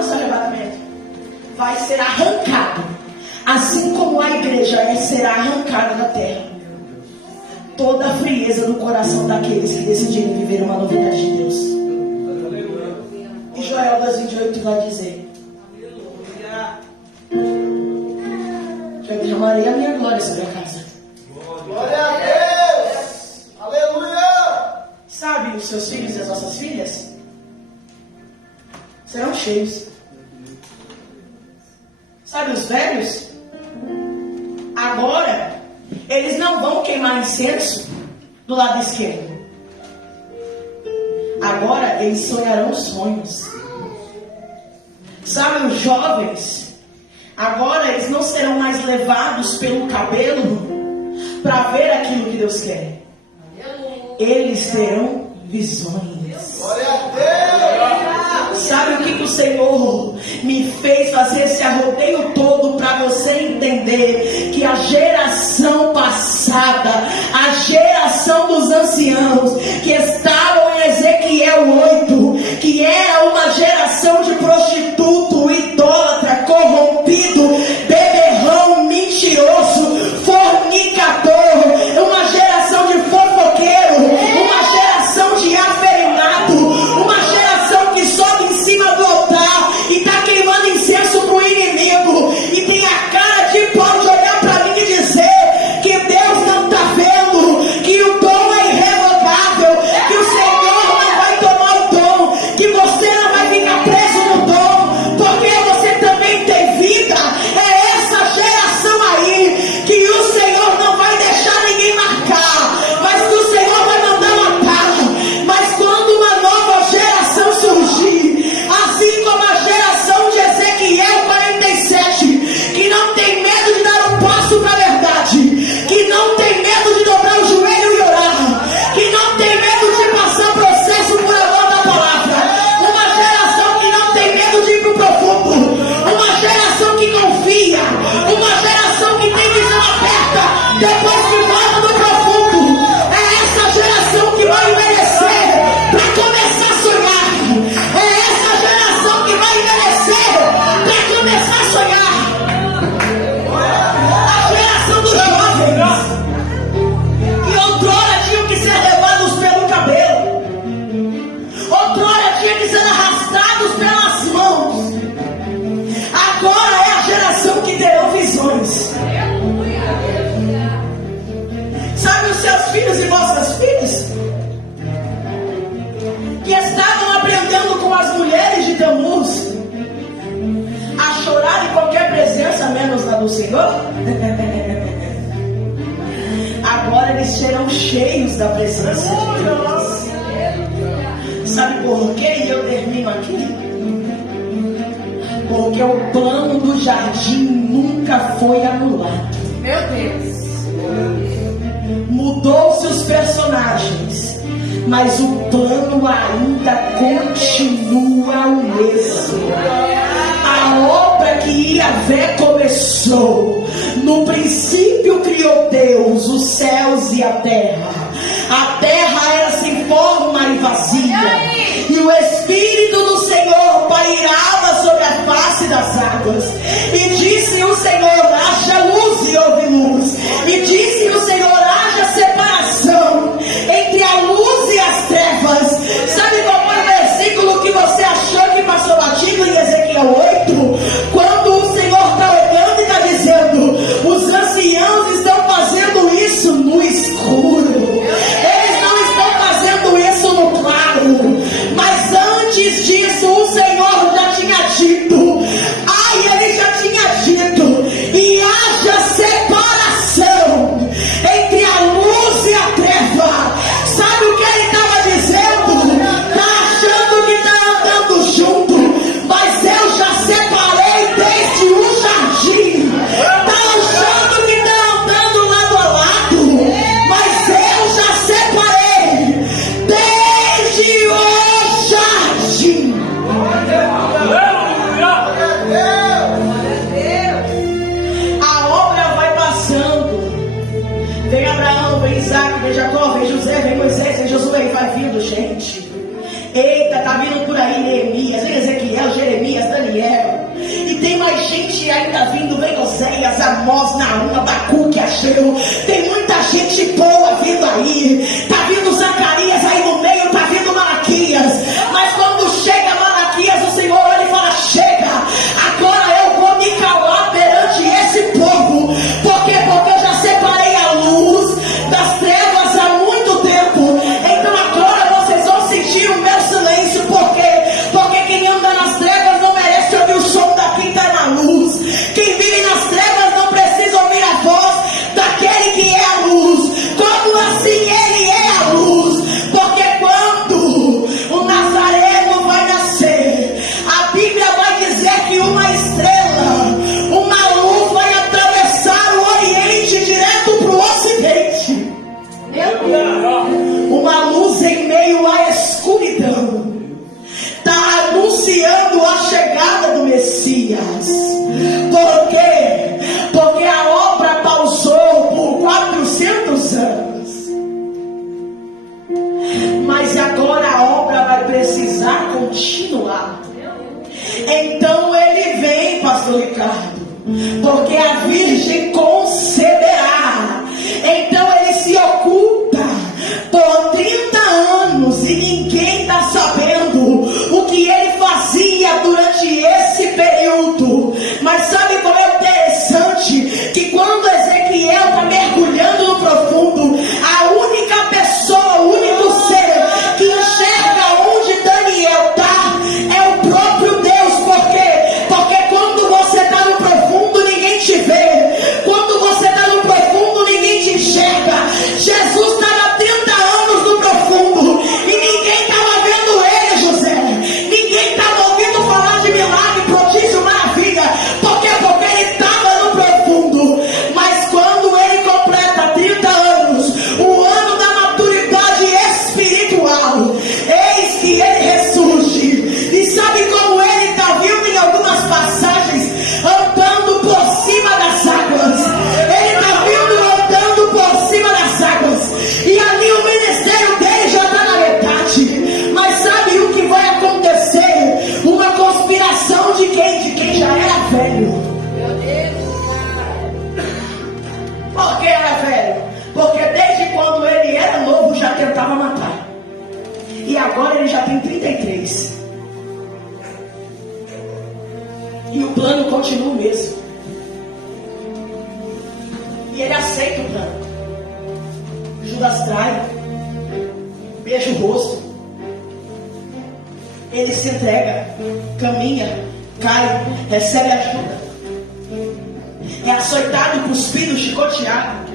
assim arrebatamento? Vai ser arrancado. Assim como a igreja será arrancada da terra. Toda a frieza do coração daqueles que decidirem viver uma novidade de Deus. E Joel 2:28 vai dizer: eu derramarei a minha glória sobre a casa. Glória a Deus! Aleluia! Sabe, os seus filhos e as nossas filhas serão cheios. Sabe, os velhos, agora, eles não vão queimar incenso do lado esquerdo. Agora, eles sonharão sonhos. Sabe, os jovens, agora eles não serão mais levados pelo cabelo para ver aquilo que Deus quer. Eles terão visões. Glória a Deus! Sabe o que o Senhor me fez fazer esse arrodeio todo para você entender? Que a geração passada, a geração dos anciãos que estavam em Ezequiel 8, que era uma geração de prostituto, idólatra, corrompido, beberrão, mentiroso, fornicador, uma geração de fofoqueiro, uma geração de afeminado, uma geração que sobe em cima do altar e está queimando incenso para o inimigo e tem a cara de pau de olhar para mim e dizer que Deus não está vendo, que o dom é irrevogável, que o Senhor não vai tomar o dom, que você não vai ficar preso no dom, porque você também tem vida. É essa geração aí que o Senhor não vai deixar ninguém marcar, mas que o Senhor vai mandar matar. Mas quando uma nova geração surgir, assim como a geração de Ezequiel 47, que não tem medo de dar um passo para a verdade, que não tem medo de dobrar o joelho e orar, que não tem medo de passar processo por amor da palavra, uma geração que não tem medo de ir para o profundo, uma geração que confia, uma geração que tem visão aberta depois que volta do profundo. É essa geração que vai envelhecer para começar a sonhar. É essa geração que vai envelhecer para começar a sonhar. A geração dos jovens que outrora tinham que ser levados pelo cabelo, outrora tinham que ser arrastados pelas mãos. Agora é a geração que terão visões. Sabe, os seus filhos e vossas filhas que estavam aprendendo com as mulheres de Tammuz a chorar em qualquer presença menos na do Senhor, agora eles serão cheios da presença de Deus. Sabe por quê? E eu termino aqui. Porque o plano do jardim nunca foi anulado. Meu Deus. Mudou-se os personagens, mas o plano ainda continua o mesmo. A obra que Yahvé começou, no princípio criou Deus os céus e a terra. A terra era sem forma e vazia, e o Espírito do Senhor pairava sobre a face das águas. E disse o Senhor: haja luz, e houve luz. E disse o Senhor: haja separação entre a luz e as trevas. Sabe qual foi o versículo que você achou que passou batido em Ezequiel 8? Quando o Senhor está olhando e está dizendo: os anciãos estão fazendo isso no escuro, eles não estão fazendo isso no claro. Mas antes disso o Senhor já tinha dito: ai, eles gente ainda vindo, vem Oséias, Amós, Naum, Abacuque, Ageu. Tem muita gente boa vindo aí. Tá vindo Zacarias aí no meio, tá vindo Malaquias. Mas quando chega Malaquias, o Senhor olha e fala: chega, agora eu vou me calar perante esse povo. Por quê? Porque eu já separei a luz das trevas há muito tempo. Então agora vocês vão sentir o meu silêncio. Por quê? Porque quem anda nas trevas não merece ouvir o som da quem está na luz. Quem vive nas trevas não precisa ouvir a voz daquele que é a luz. Como assim ele é a luz? Porque quando o Nazareno vai nascer, a Bíblia vai dizer que uma estrela, uma luz vai atravessar o Oriente direto para o Ocidente. Uma luz em meio à escuridão está anunciando a chegada do Messias. Por quê? Porque a obra pausou por 400 anos. Mas agora a obra vai precisar continuar. Então ele vem, pastor Ricardo, porque a Virgem conceberá. Então ele se oculta por 30 anos e ninguém está sabendo o que ele fazia durante esse período. Mas sabe qual é o interessante? Que quando Ezequiel está mergulhando no profundo, a única pessoa, o único ser que enxerga onde Daniel está é o próprio Deus. Por quê? Porque quando você está no profundo, ninguém te vê. Quando você está no profundo, ninguém te enxerga. Jesus estava 30 anos no profundo e ninguém estava vendo ele, José. Ninguém estava ouvindo falar de milagre, prodígio, maravilha. Por quê? Porque ele estava no profundo. Mas quando ele completa 30 anos, o ano da maturidade espiritual, eis que ele ressurge. E sabe como ele está vindo em algumas passagens? Andando por cima das águas. Ele está vindo andando por cima das águas. E ali o ministério dele já está na metade. Mas sabe o que vai acontecer? Uma conspiração de quem? De quem já era velho. Por que era velho? Porque desde quando ele era novo já tentava matar. E agora ele já tem 33. E o plano continua o mesmo. E ele aceita o plano. Judas trai, beija o rosto. Ele se entrega, caminha, cai, recebe ajuda. É açoitado, cuspido, chicoteado.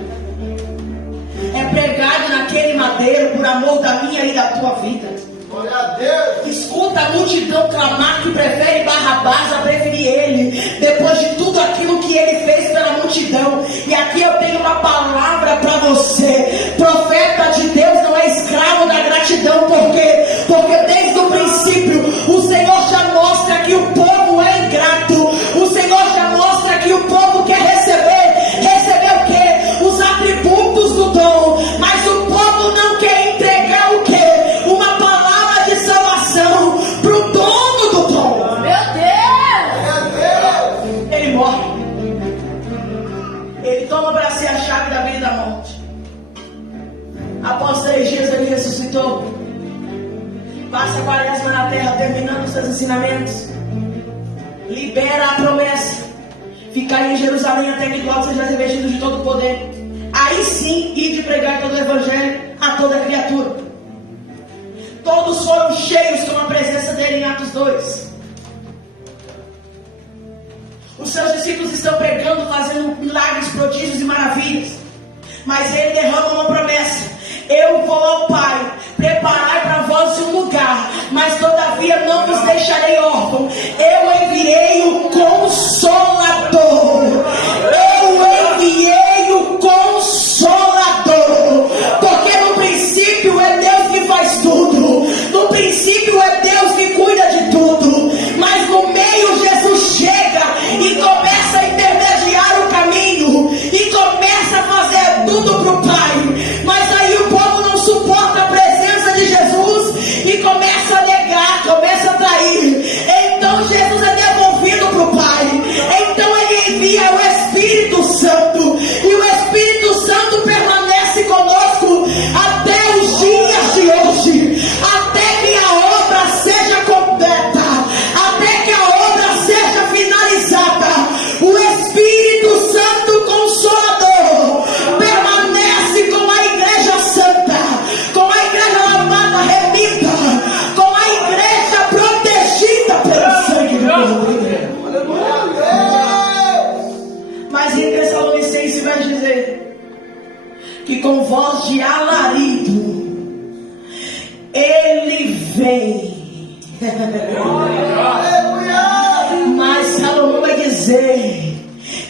É pregado naquele madeiro por amor da minha e da tua vida. Glória a Deus. Escuta a multidão clamar que prefere Barrabás a preferir ele, depois de tudo aquilo que ele fez pela multidão. E aqui eu tenho uma palavra para você. Profeta de Deus não é escravo da gratidão. Por quê? Porque desde o princípio o Senhor já mostra que o povo é ingrato. O Senhor já mostra que o povo quer receber. Receber o quê? Os atributos do dom. Mas o povo não quer entregar o quê? Uma palavra de salvação para o dono do dom. Meu Deus! Ele morre. Ele toma para si a chave da vida e da morte. Após 3 dias ele ressuscitou. Passa a quaresma na terra, terminando seus ensinamentos. Libera a promessa. Ficar em Jerusalém até que do alto seja revestido de todo o poder. Aí sim, ir de pregar todo o evangelho a toda criatura. Todos foram cheios com a presença dele em Atos 2. Os seus discípulos estão pregando, fazendo milagres, prodígios e maravilhas. Mas ele derrama uma promessa: eu vou ao Pai, preparai para vós um lugar, mas todavia não vos deixarei órfão. Eu enviei o Consolador. Eu enviei o Consolador. Porque no princípio é Deus que faz tudo. No princípio é Deus que cuida de tudo. Mas no meio Jesus chega e começa a intermediar o caminho. E começa a fazer tudo para o Pai. Mas aí o povo não suporta a presença de Jesus e começa a negar, começa a trair. Então com voz de alarido, ele vem. Mas Salomão vai dizer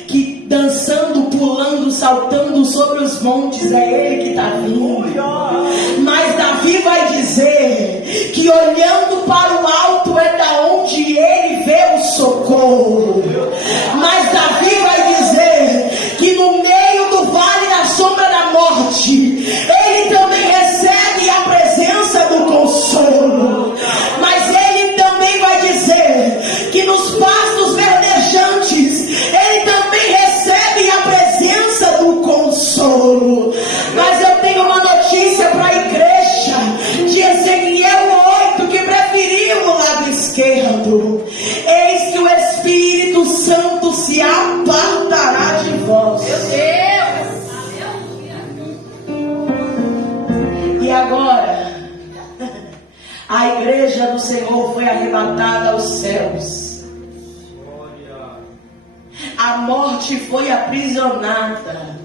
que dançando, pulando, saltando sobre os montes é ele que está vindo. Mas Davi vai dizer que olhando para o alto é da onde ele vê o socorro. Mas Davi vai dizer que no meio do vale da sombra da morte ele também recebe a presença do consolo. Mas ele também vai dizer que nos pastos verdejantes ele também recebe a presença do consolo. Mas eu tenho uma notícia para a igreja de Ezequiel 8, que preferiu o lado esquerdo. Eis que o Espírito Santo se apartará de vós. Meu Deus! E agora, a igreja do Senhor foi arrebatada aos céus. A morte foi aprisionada.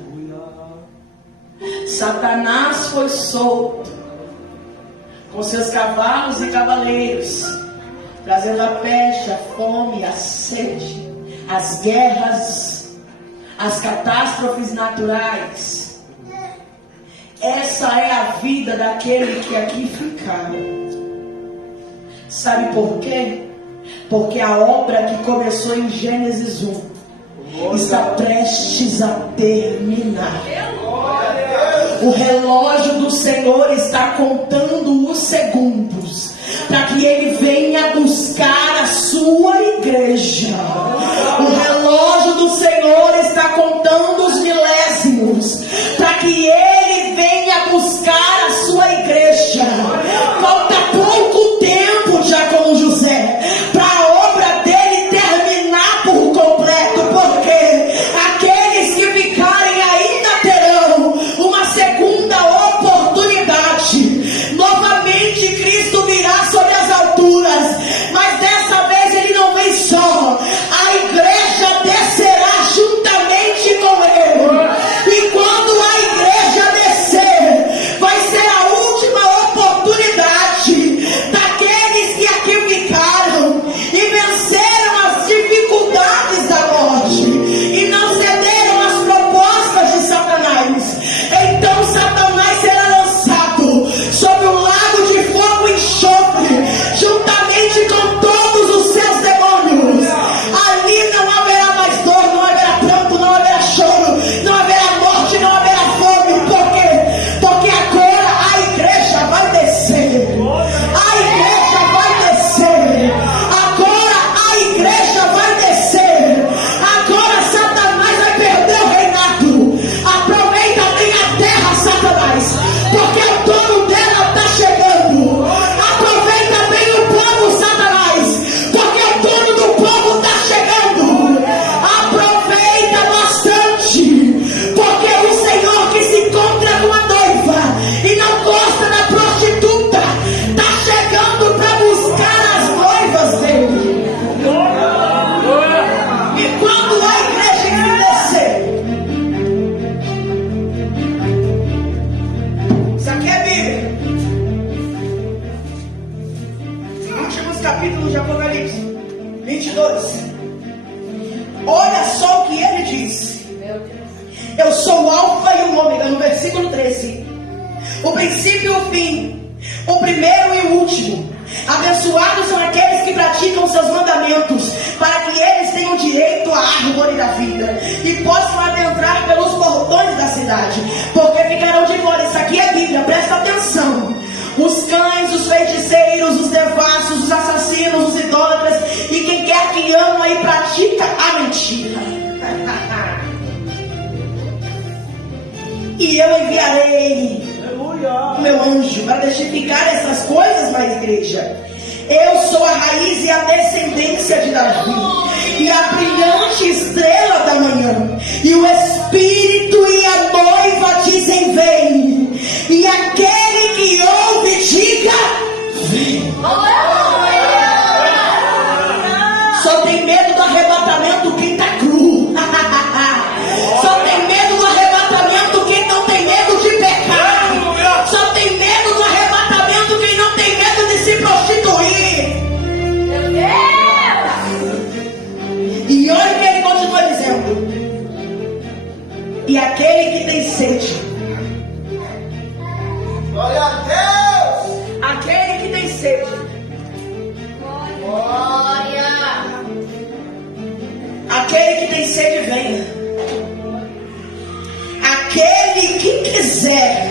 Satanás foi solto com seus cavalos e cavaleiros, trazendo a peste, a fome, a sede, as guerras, as catástrofes naturais. Essa é a vida daquele que aqui ficar. Sabe por quê? Porque a obra que começou em Gênesis 1 está prestes a terminar. O relógio do Senhor está contando os segundos para que Ele venha buscar a sua igreja. O relógio do Senhor está contando os milésimos para que Ele venha buscar a sua igreja. Falta pouco tempo, Diácono José, para a obra dele terminar por completo, porque aqueles que ficarem ainda terão uma segunda oportunidade. Novamente Cristo virá sobre as alturas, mas dessa vez ele não vem só, a igreja descerá juntamente com ele. E quando a igreja descer, vai ser a última oportunidade daqueles que aqui ficaram e venceram as dificuldades da morte e não cederam às propostas de Satanás. Então Satanás será lançado sobre um lago de fogo e enxofre, juntamente com todos os seus demônios. Ali não haverá mais dor, não haverá pranto, não haverá choro, não haverá morte, não haverá fome. Por quê? Porque agora a igreja vai descer. A igreja vai descer. Agora a igreja vai descer. Agora Satanás vai perder o reinado. Aproveita bem a terra, Satanás, porque o dono dela está chegando. Aproveita bem o povo, Satanás, porque o dono do povo está chegando. Aproveita bastante, porque o Senhor que se encontra com a noiva e não gosta da prostituta está chegando para buscar as noivas dele. E quando a igreja descer, isso aqui é Bíblia. Últimos capítulos de Apocalipse 22. Olha só o que ele disse. Eu sou o Alfa e o Ômega, no versículo 13. O princípio e o fim, o primeiro e o último. Abençoados são aqueles que praticam seus mandamentos, para que eles tenham direito à árvore da vida e possam adentrar pelos portões da cidade, porque ficarão de fora. Isso aqui é Bíblia, presta atenção. Os cães, os feiticeiros, os devassos, os assassinos, os idólatras e quem quer que ama e pratica a mentira. E eu enviarei o meu anjo para testificar essas coisas na igreja. Eu sou a raiz e a descendência de Davi, e a brilhante estrela da manhã. E o Espírito e a noiva dizem: vem. E aquele que ouve, diga: vem. Só tem medo do arrebatamento quem está cru. Só tem medo do arrebatamento quem não tem medo de perder. E aquele que tem sede. Glória a Deus. Aquele que tem sede. Glória. Aquele que tem sede, venha. Aquele que quiser,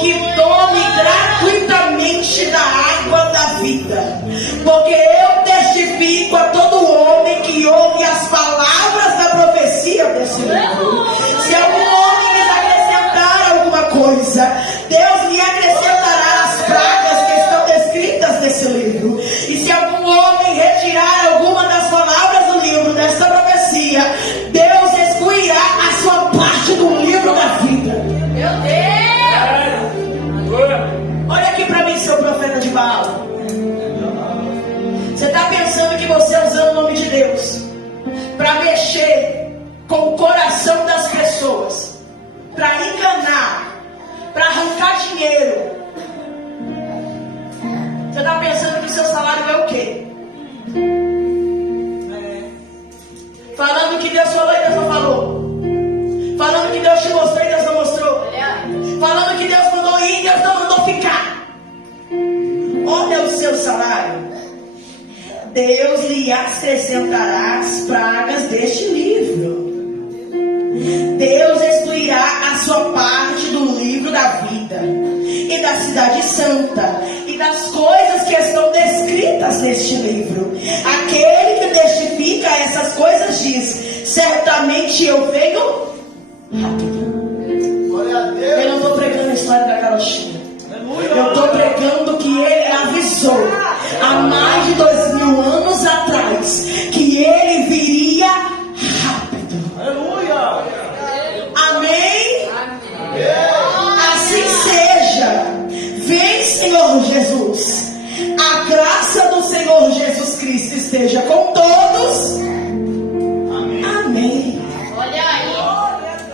que tome gratuitamente da água da vida. Porque eu testifico a todo homem que ouve as palavras da profecia desse livro. Se algum homem lhes acrescentar alguma coisa, Deus lhe acrescentará as pragas que estão descritas nesse livro. E se algum homem retirar alguma das palavras do livro dessa profecia, Deus excluirá a sua parte do livro da vida. Meu Deus. Olha aqui para mim, seu profeta de Baal. Você está pensando que você usando o nome de Deus para mexer com o coração das pessoas, para enganar, para arrancar dinheiro. Você está pensando que o seu salário é o quê? Falando que Deus falou e Deus não falou. Falando que Deus te mostrou e Deus não mostrou. Falando que Deus mandou ir e Deus não mandou ficar. Olha o seu salário. Deus lhe acrescentará as pragas deste livro. Deus excluirá a sua parte do livro da vida e da cidade santa e das coisas que estão descritas neste livro. Aquele que testifica essas coisas diz: certamente eu venho rápido. Glória a Deus. Eu não estou pregando a história da carochinha. Eu estou pregando que ele avisou há mais de 2000 anos atrás que ele viria rápido. Aleluia. Amém? Assim seja. Vem, Senhor Jesus. A graça do Senhor Jesus Cristo esteja com todos. Amém. Olha aí.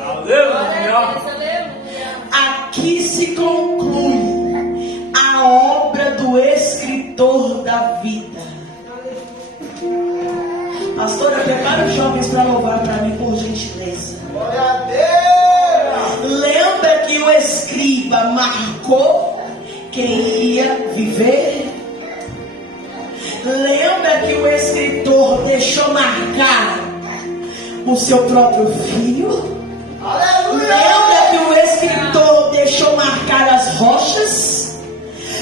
Aleluia. Aqui se conclui a obra do escritor da vida. Pastora, prepara os jovens para louvar para mim, por gentileza. Glória a Deus. Lembra que o escriba marcou quem ia viver? Lembra que o escritor deixou marcar o seu próprio filho? Lembra que o escritor deixou marcar as rochas?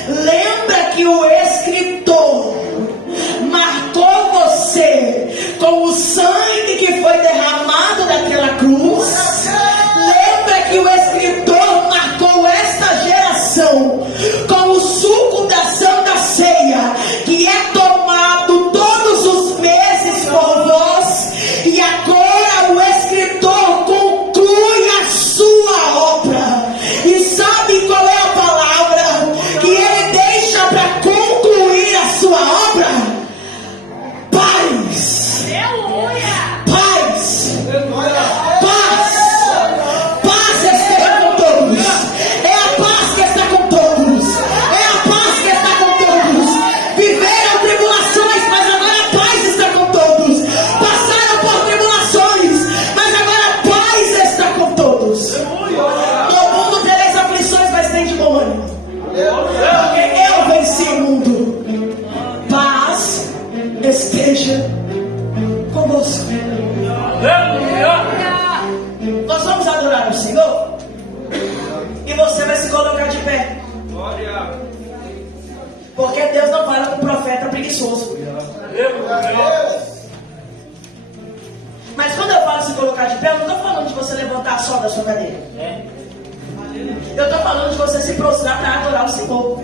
Lembra que o escritor marcou você com o sangue que foi derramado daquela cruz? Lembra que o escritor marcou esta geração com o suco da Santa Ceia, que é tomado todos os meses por vós? E agora o escritor conclui a sua obra. E sabe qual é a palavra que ele deixa para concluir a sua obra? Paz. Paz. Paz. Paz esteja com todos. É a paz que está com todos. É a paz que está com todos. Viveram tribulações, mas agora a paz está com todos. Passaram por tribulações, mas agora a paz está com todos. No mundo tereis aflições, mas tem de bom ânimo. Porque eu venci o mundo. Paz esteja convosco. Nós vamos adorar o Senhor. E você vai se colocar de pé. Porque Deus não fala com o profeta preguiçoso. Mas quando eu falo se colocar de pé, eu não estou falando de você levantar só da sua cadeira. Eu estou falando de você se prostrar para adorar o Senhor.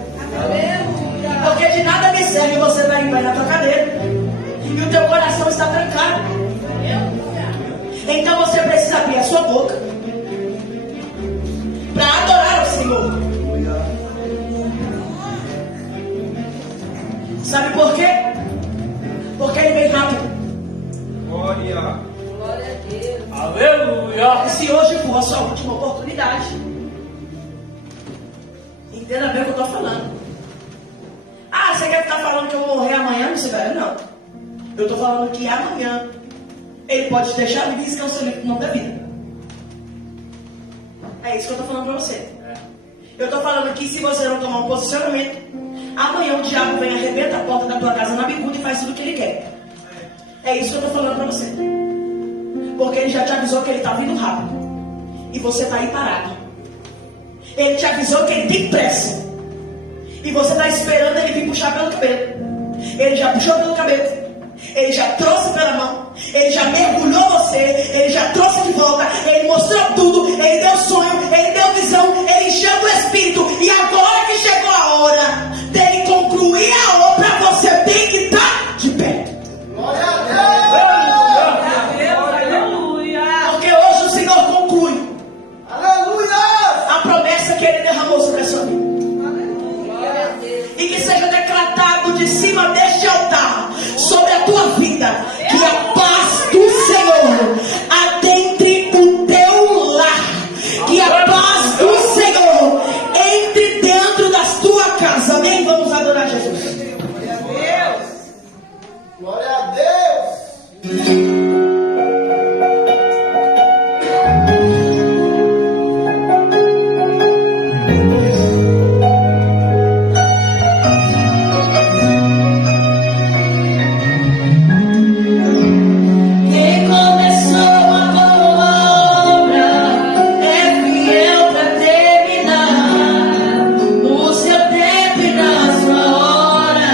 Porque de nada me serve você estar em pé na tua cadeira e o teu coração está trancado. Então você precisa abrir a sua boca para adorar o Senhor. Sabe por quê? Porque ele vem rápido. Glória. E se hoje for a sua última oportunidade, entenda bem o que eu estou falando. Ah, você quer estar falando que eu vou morrer amanhã? Você vai? Não. Eu estou falando que amanhã ele pode te deixar e riscar o seu livro no nome da vida. É isso que eu estou falando para você. Eu estou falando que se você não tomar um posicionamento, amanhã o diabo vem, arrebenta a porta da tua casa na bicuda e faz tudo o que ele quer. É isso que eu estou falando para você. Porque ele já te avisou que ele está vindo rápido. E você está aí parado. Ele te avisou que ele tem pressa. E você está esperando ele vir puxar pelo cabelo. Ele já puxou pelo cabelo. Ele já trouxe pela mão. Ele já mergulhou você. Ele já trouxe de volta. Ele mostrou tudo. Ele deu sonho. Ele deu visão. Ele encheu do Espírito. E agora que chegou a hora dele concluir a obra, você tem que estar de pé. Glória a Deus. Aleluia. Porque hoje o Senhor conclui Aleluia. a promessa que ele derramou sobre a sua vida. Glória a Deus. E que seja declarado de cima deste altar sobre a tua vida, que a paz do Senhor adentre o teu lar, que a paz do Senhor entre dentro da tua casa. Amém? Vamos adorar Jesus. Glória a Deus. Glória a Deus. Quem começou a boa obra é fiel para terminar. No seu tempo e na sua hora,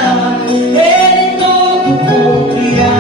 Ele tudo cumprirá.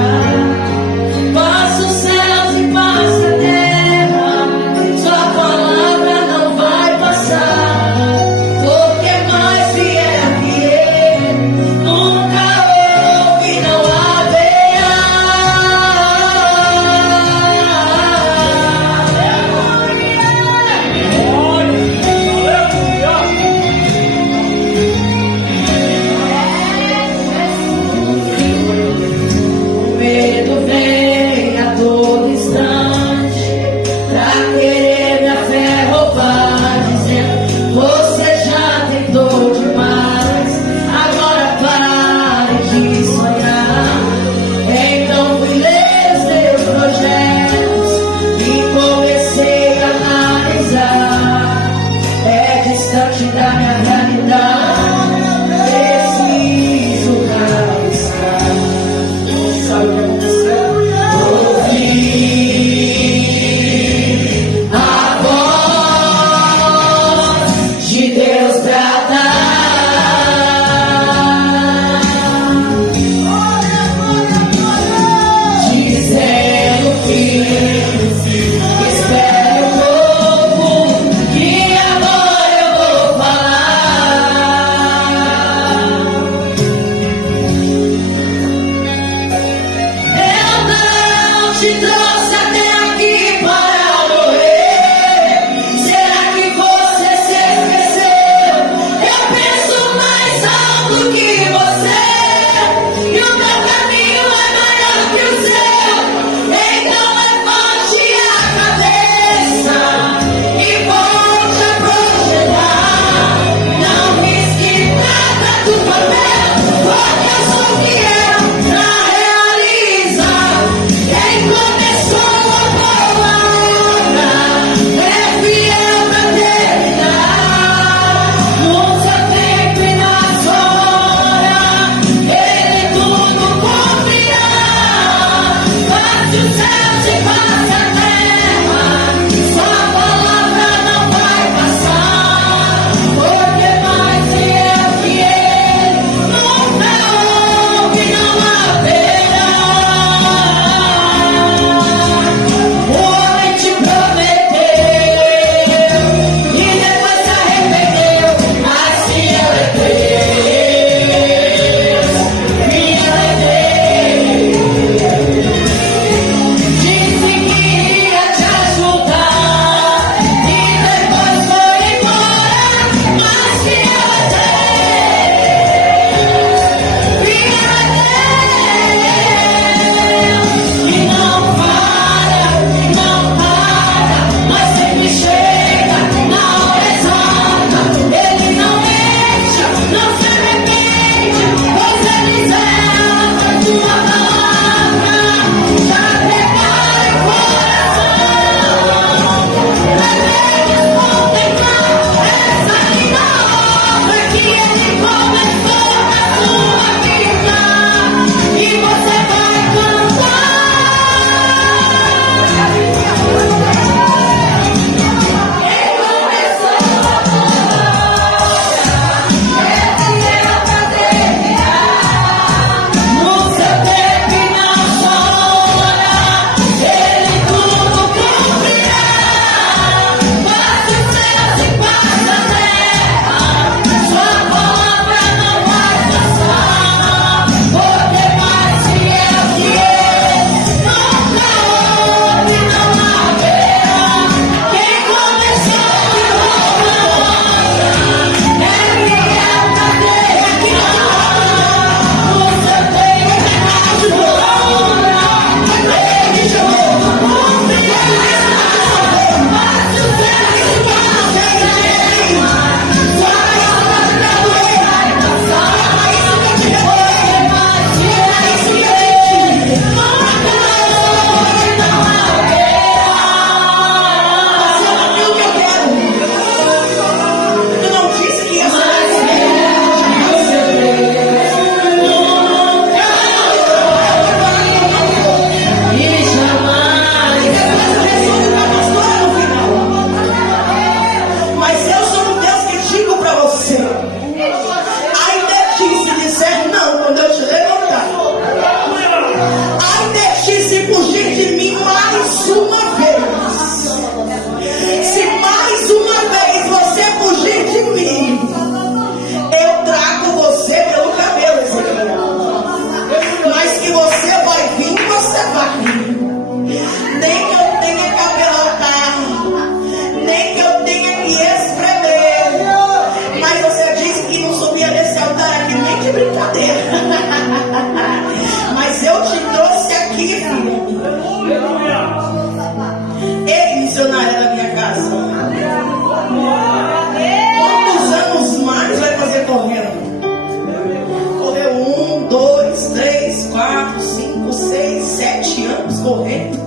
correndo.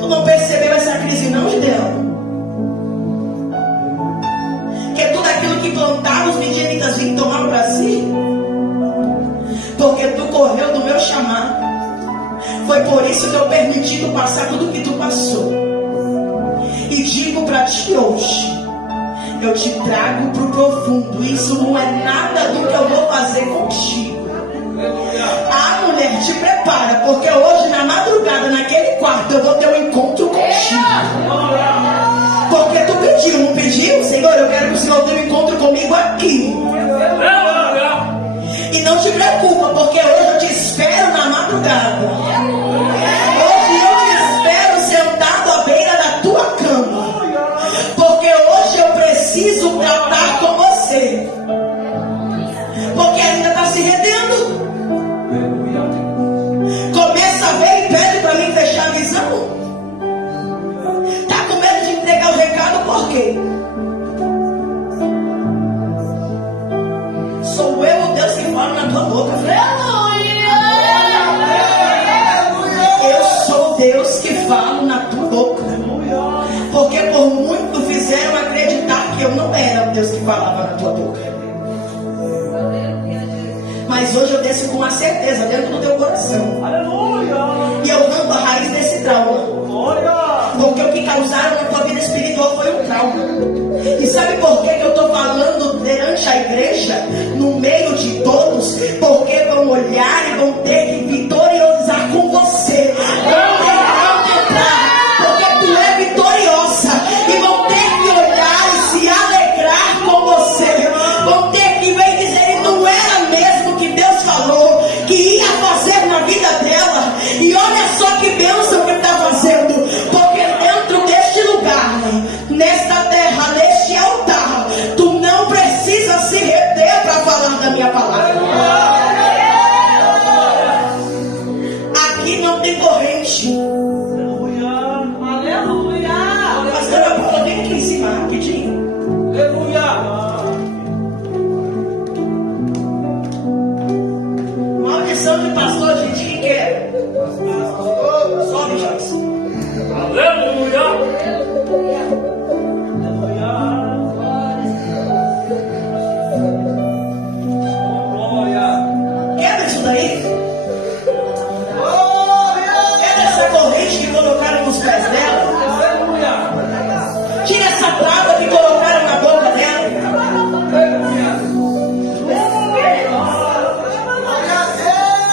Tu não percebeu essa crise não, Gideão? Que tudo aquilo que plantaram os midianitas vinham tomar para si. Porque tu correu do meu chamado. Foi por isso que eu permiti tu passar tudo que tu passou. E digo para ti hoje, eu te trago para o profundo. Isso não é nada do que eu vou fazer contigo. Ah, mulher, te prepara, porque hoje na madrugada, naquele quarto, eu vou ter um encontro contigo. Porque tu pediu, não pediu? Senhor, eu quero que o Senhor tenha um encontro comigo aqui. E não te preocupa, porque hoje eu te espero na madrugada. Hoje eu te espero sentado à beira da tua cama. Porque hoje eu preciso tratar com você. Porque ainda está se rendendo. Começa a ver e pede para mim fechar a visão. Está com medo de entregar o recado por quê? Sou eu o Deus que fala na tua boca. Eu sou Deus que falo na tua boca. Porque por muito fizeram acreditar que eu não era o Deus que falava na tua boca. Mas hoje eu desço com uma certeza dentro do teu coração. E eu ando a raiz desse trauma. Porque o que causaram na tua vida espiritual foi um trauma. E sabe por que eu estou falando perante a igreja, no meio de todos? Porque vão olhar e vão ter que vitoriosar com você. Vão contemplar, porque tu é vitoriosa. E vão ter que olhar e se alegrar com você. Vão ter que ver e dizer, não era mesmo que Deus falou que ia fazer na vida dela. E olha só que bênção que está fazendo. Porque dentro deste lugar, nesta terra, neste altar, tu não precisa se reter para falar da minha palavra. Aqui não tem corrente. Pastora Paula, vem aqui em cima rapidinho. Maldição de pastor, gente, quem quer? Sobe, Joyce. Quebra isso daí. Quebra essa corrente que colocaram nos pés dela. Tira essa trava que colocaram na boca dela.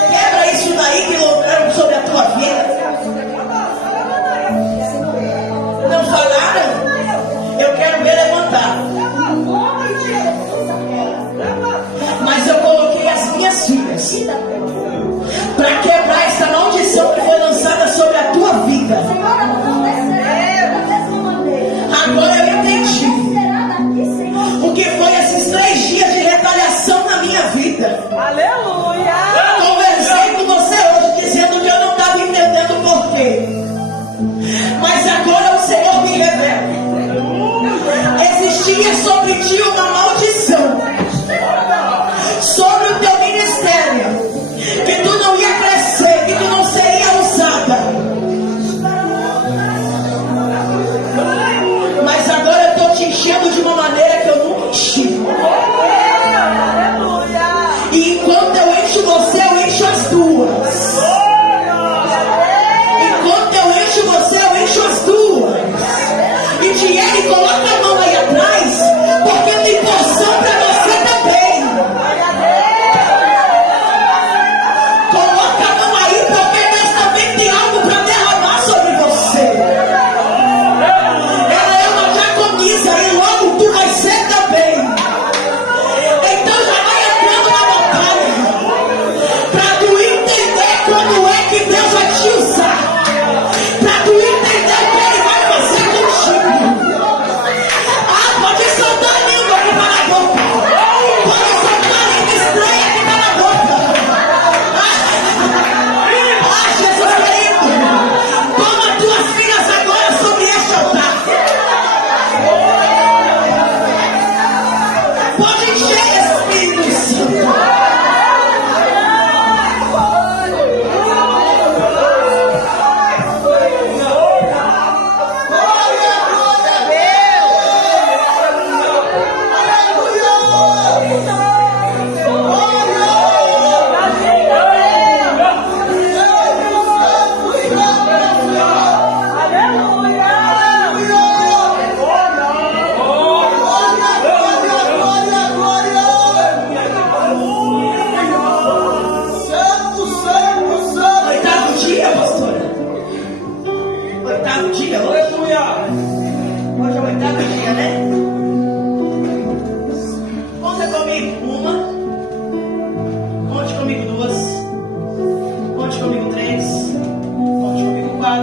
Quebra isso daí que colocaram sobre a tua vida. Não falaram?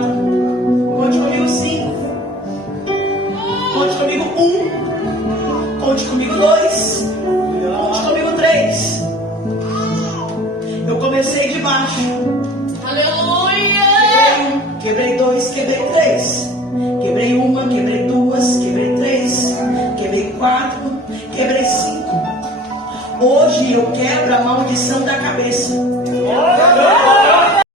4. Conte comigo 5. Conte comigo 1. Conte comigo 2. Conte comigo 3. Eu comecei de baixo. Aleluia. Quebrei 2, quebrei 3. Quebrei 1, quebrei 2, quebrei 3. Quebrei 4, quebrei 5. Hoje eu quebro a maldição da cabeça.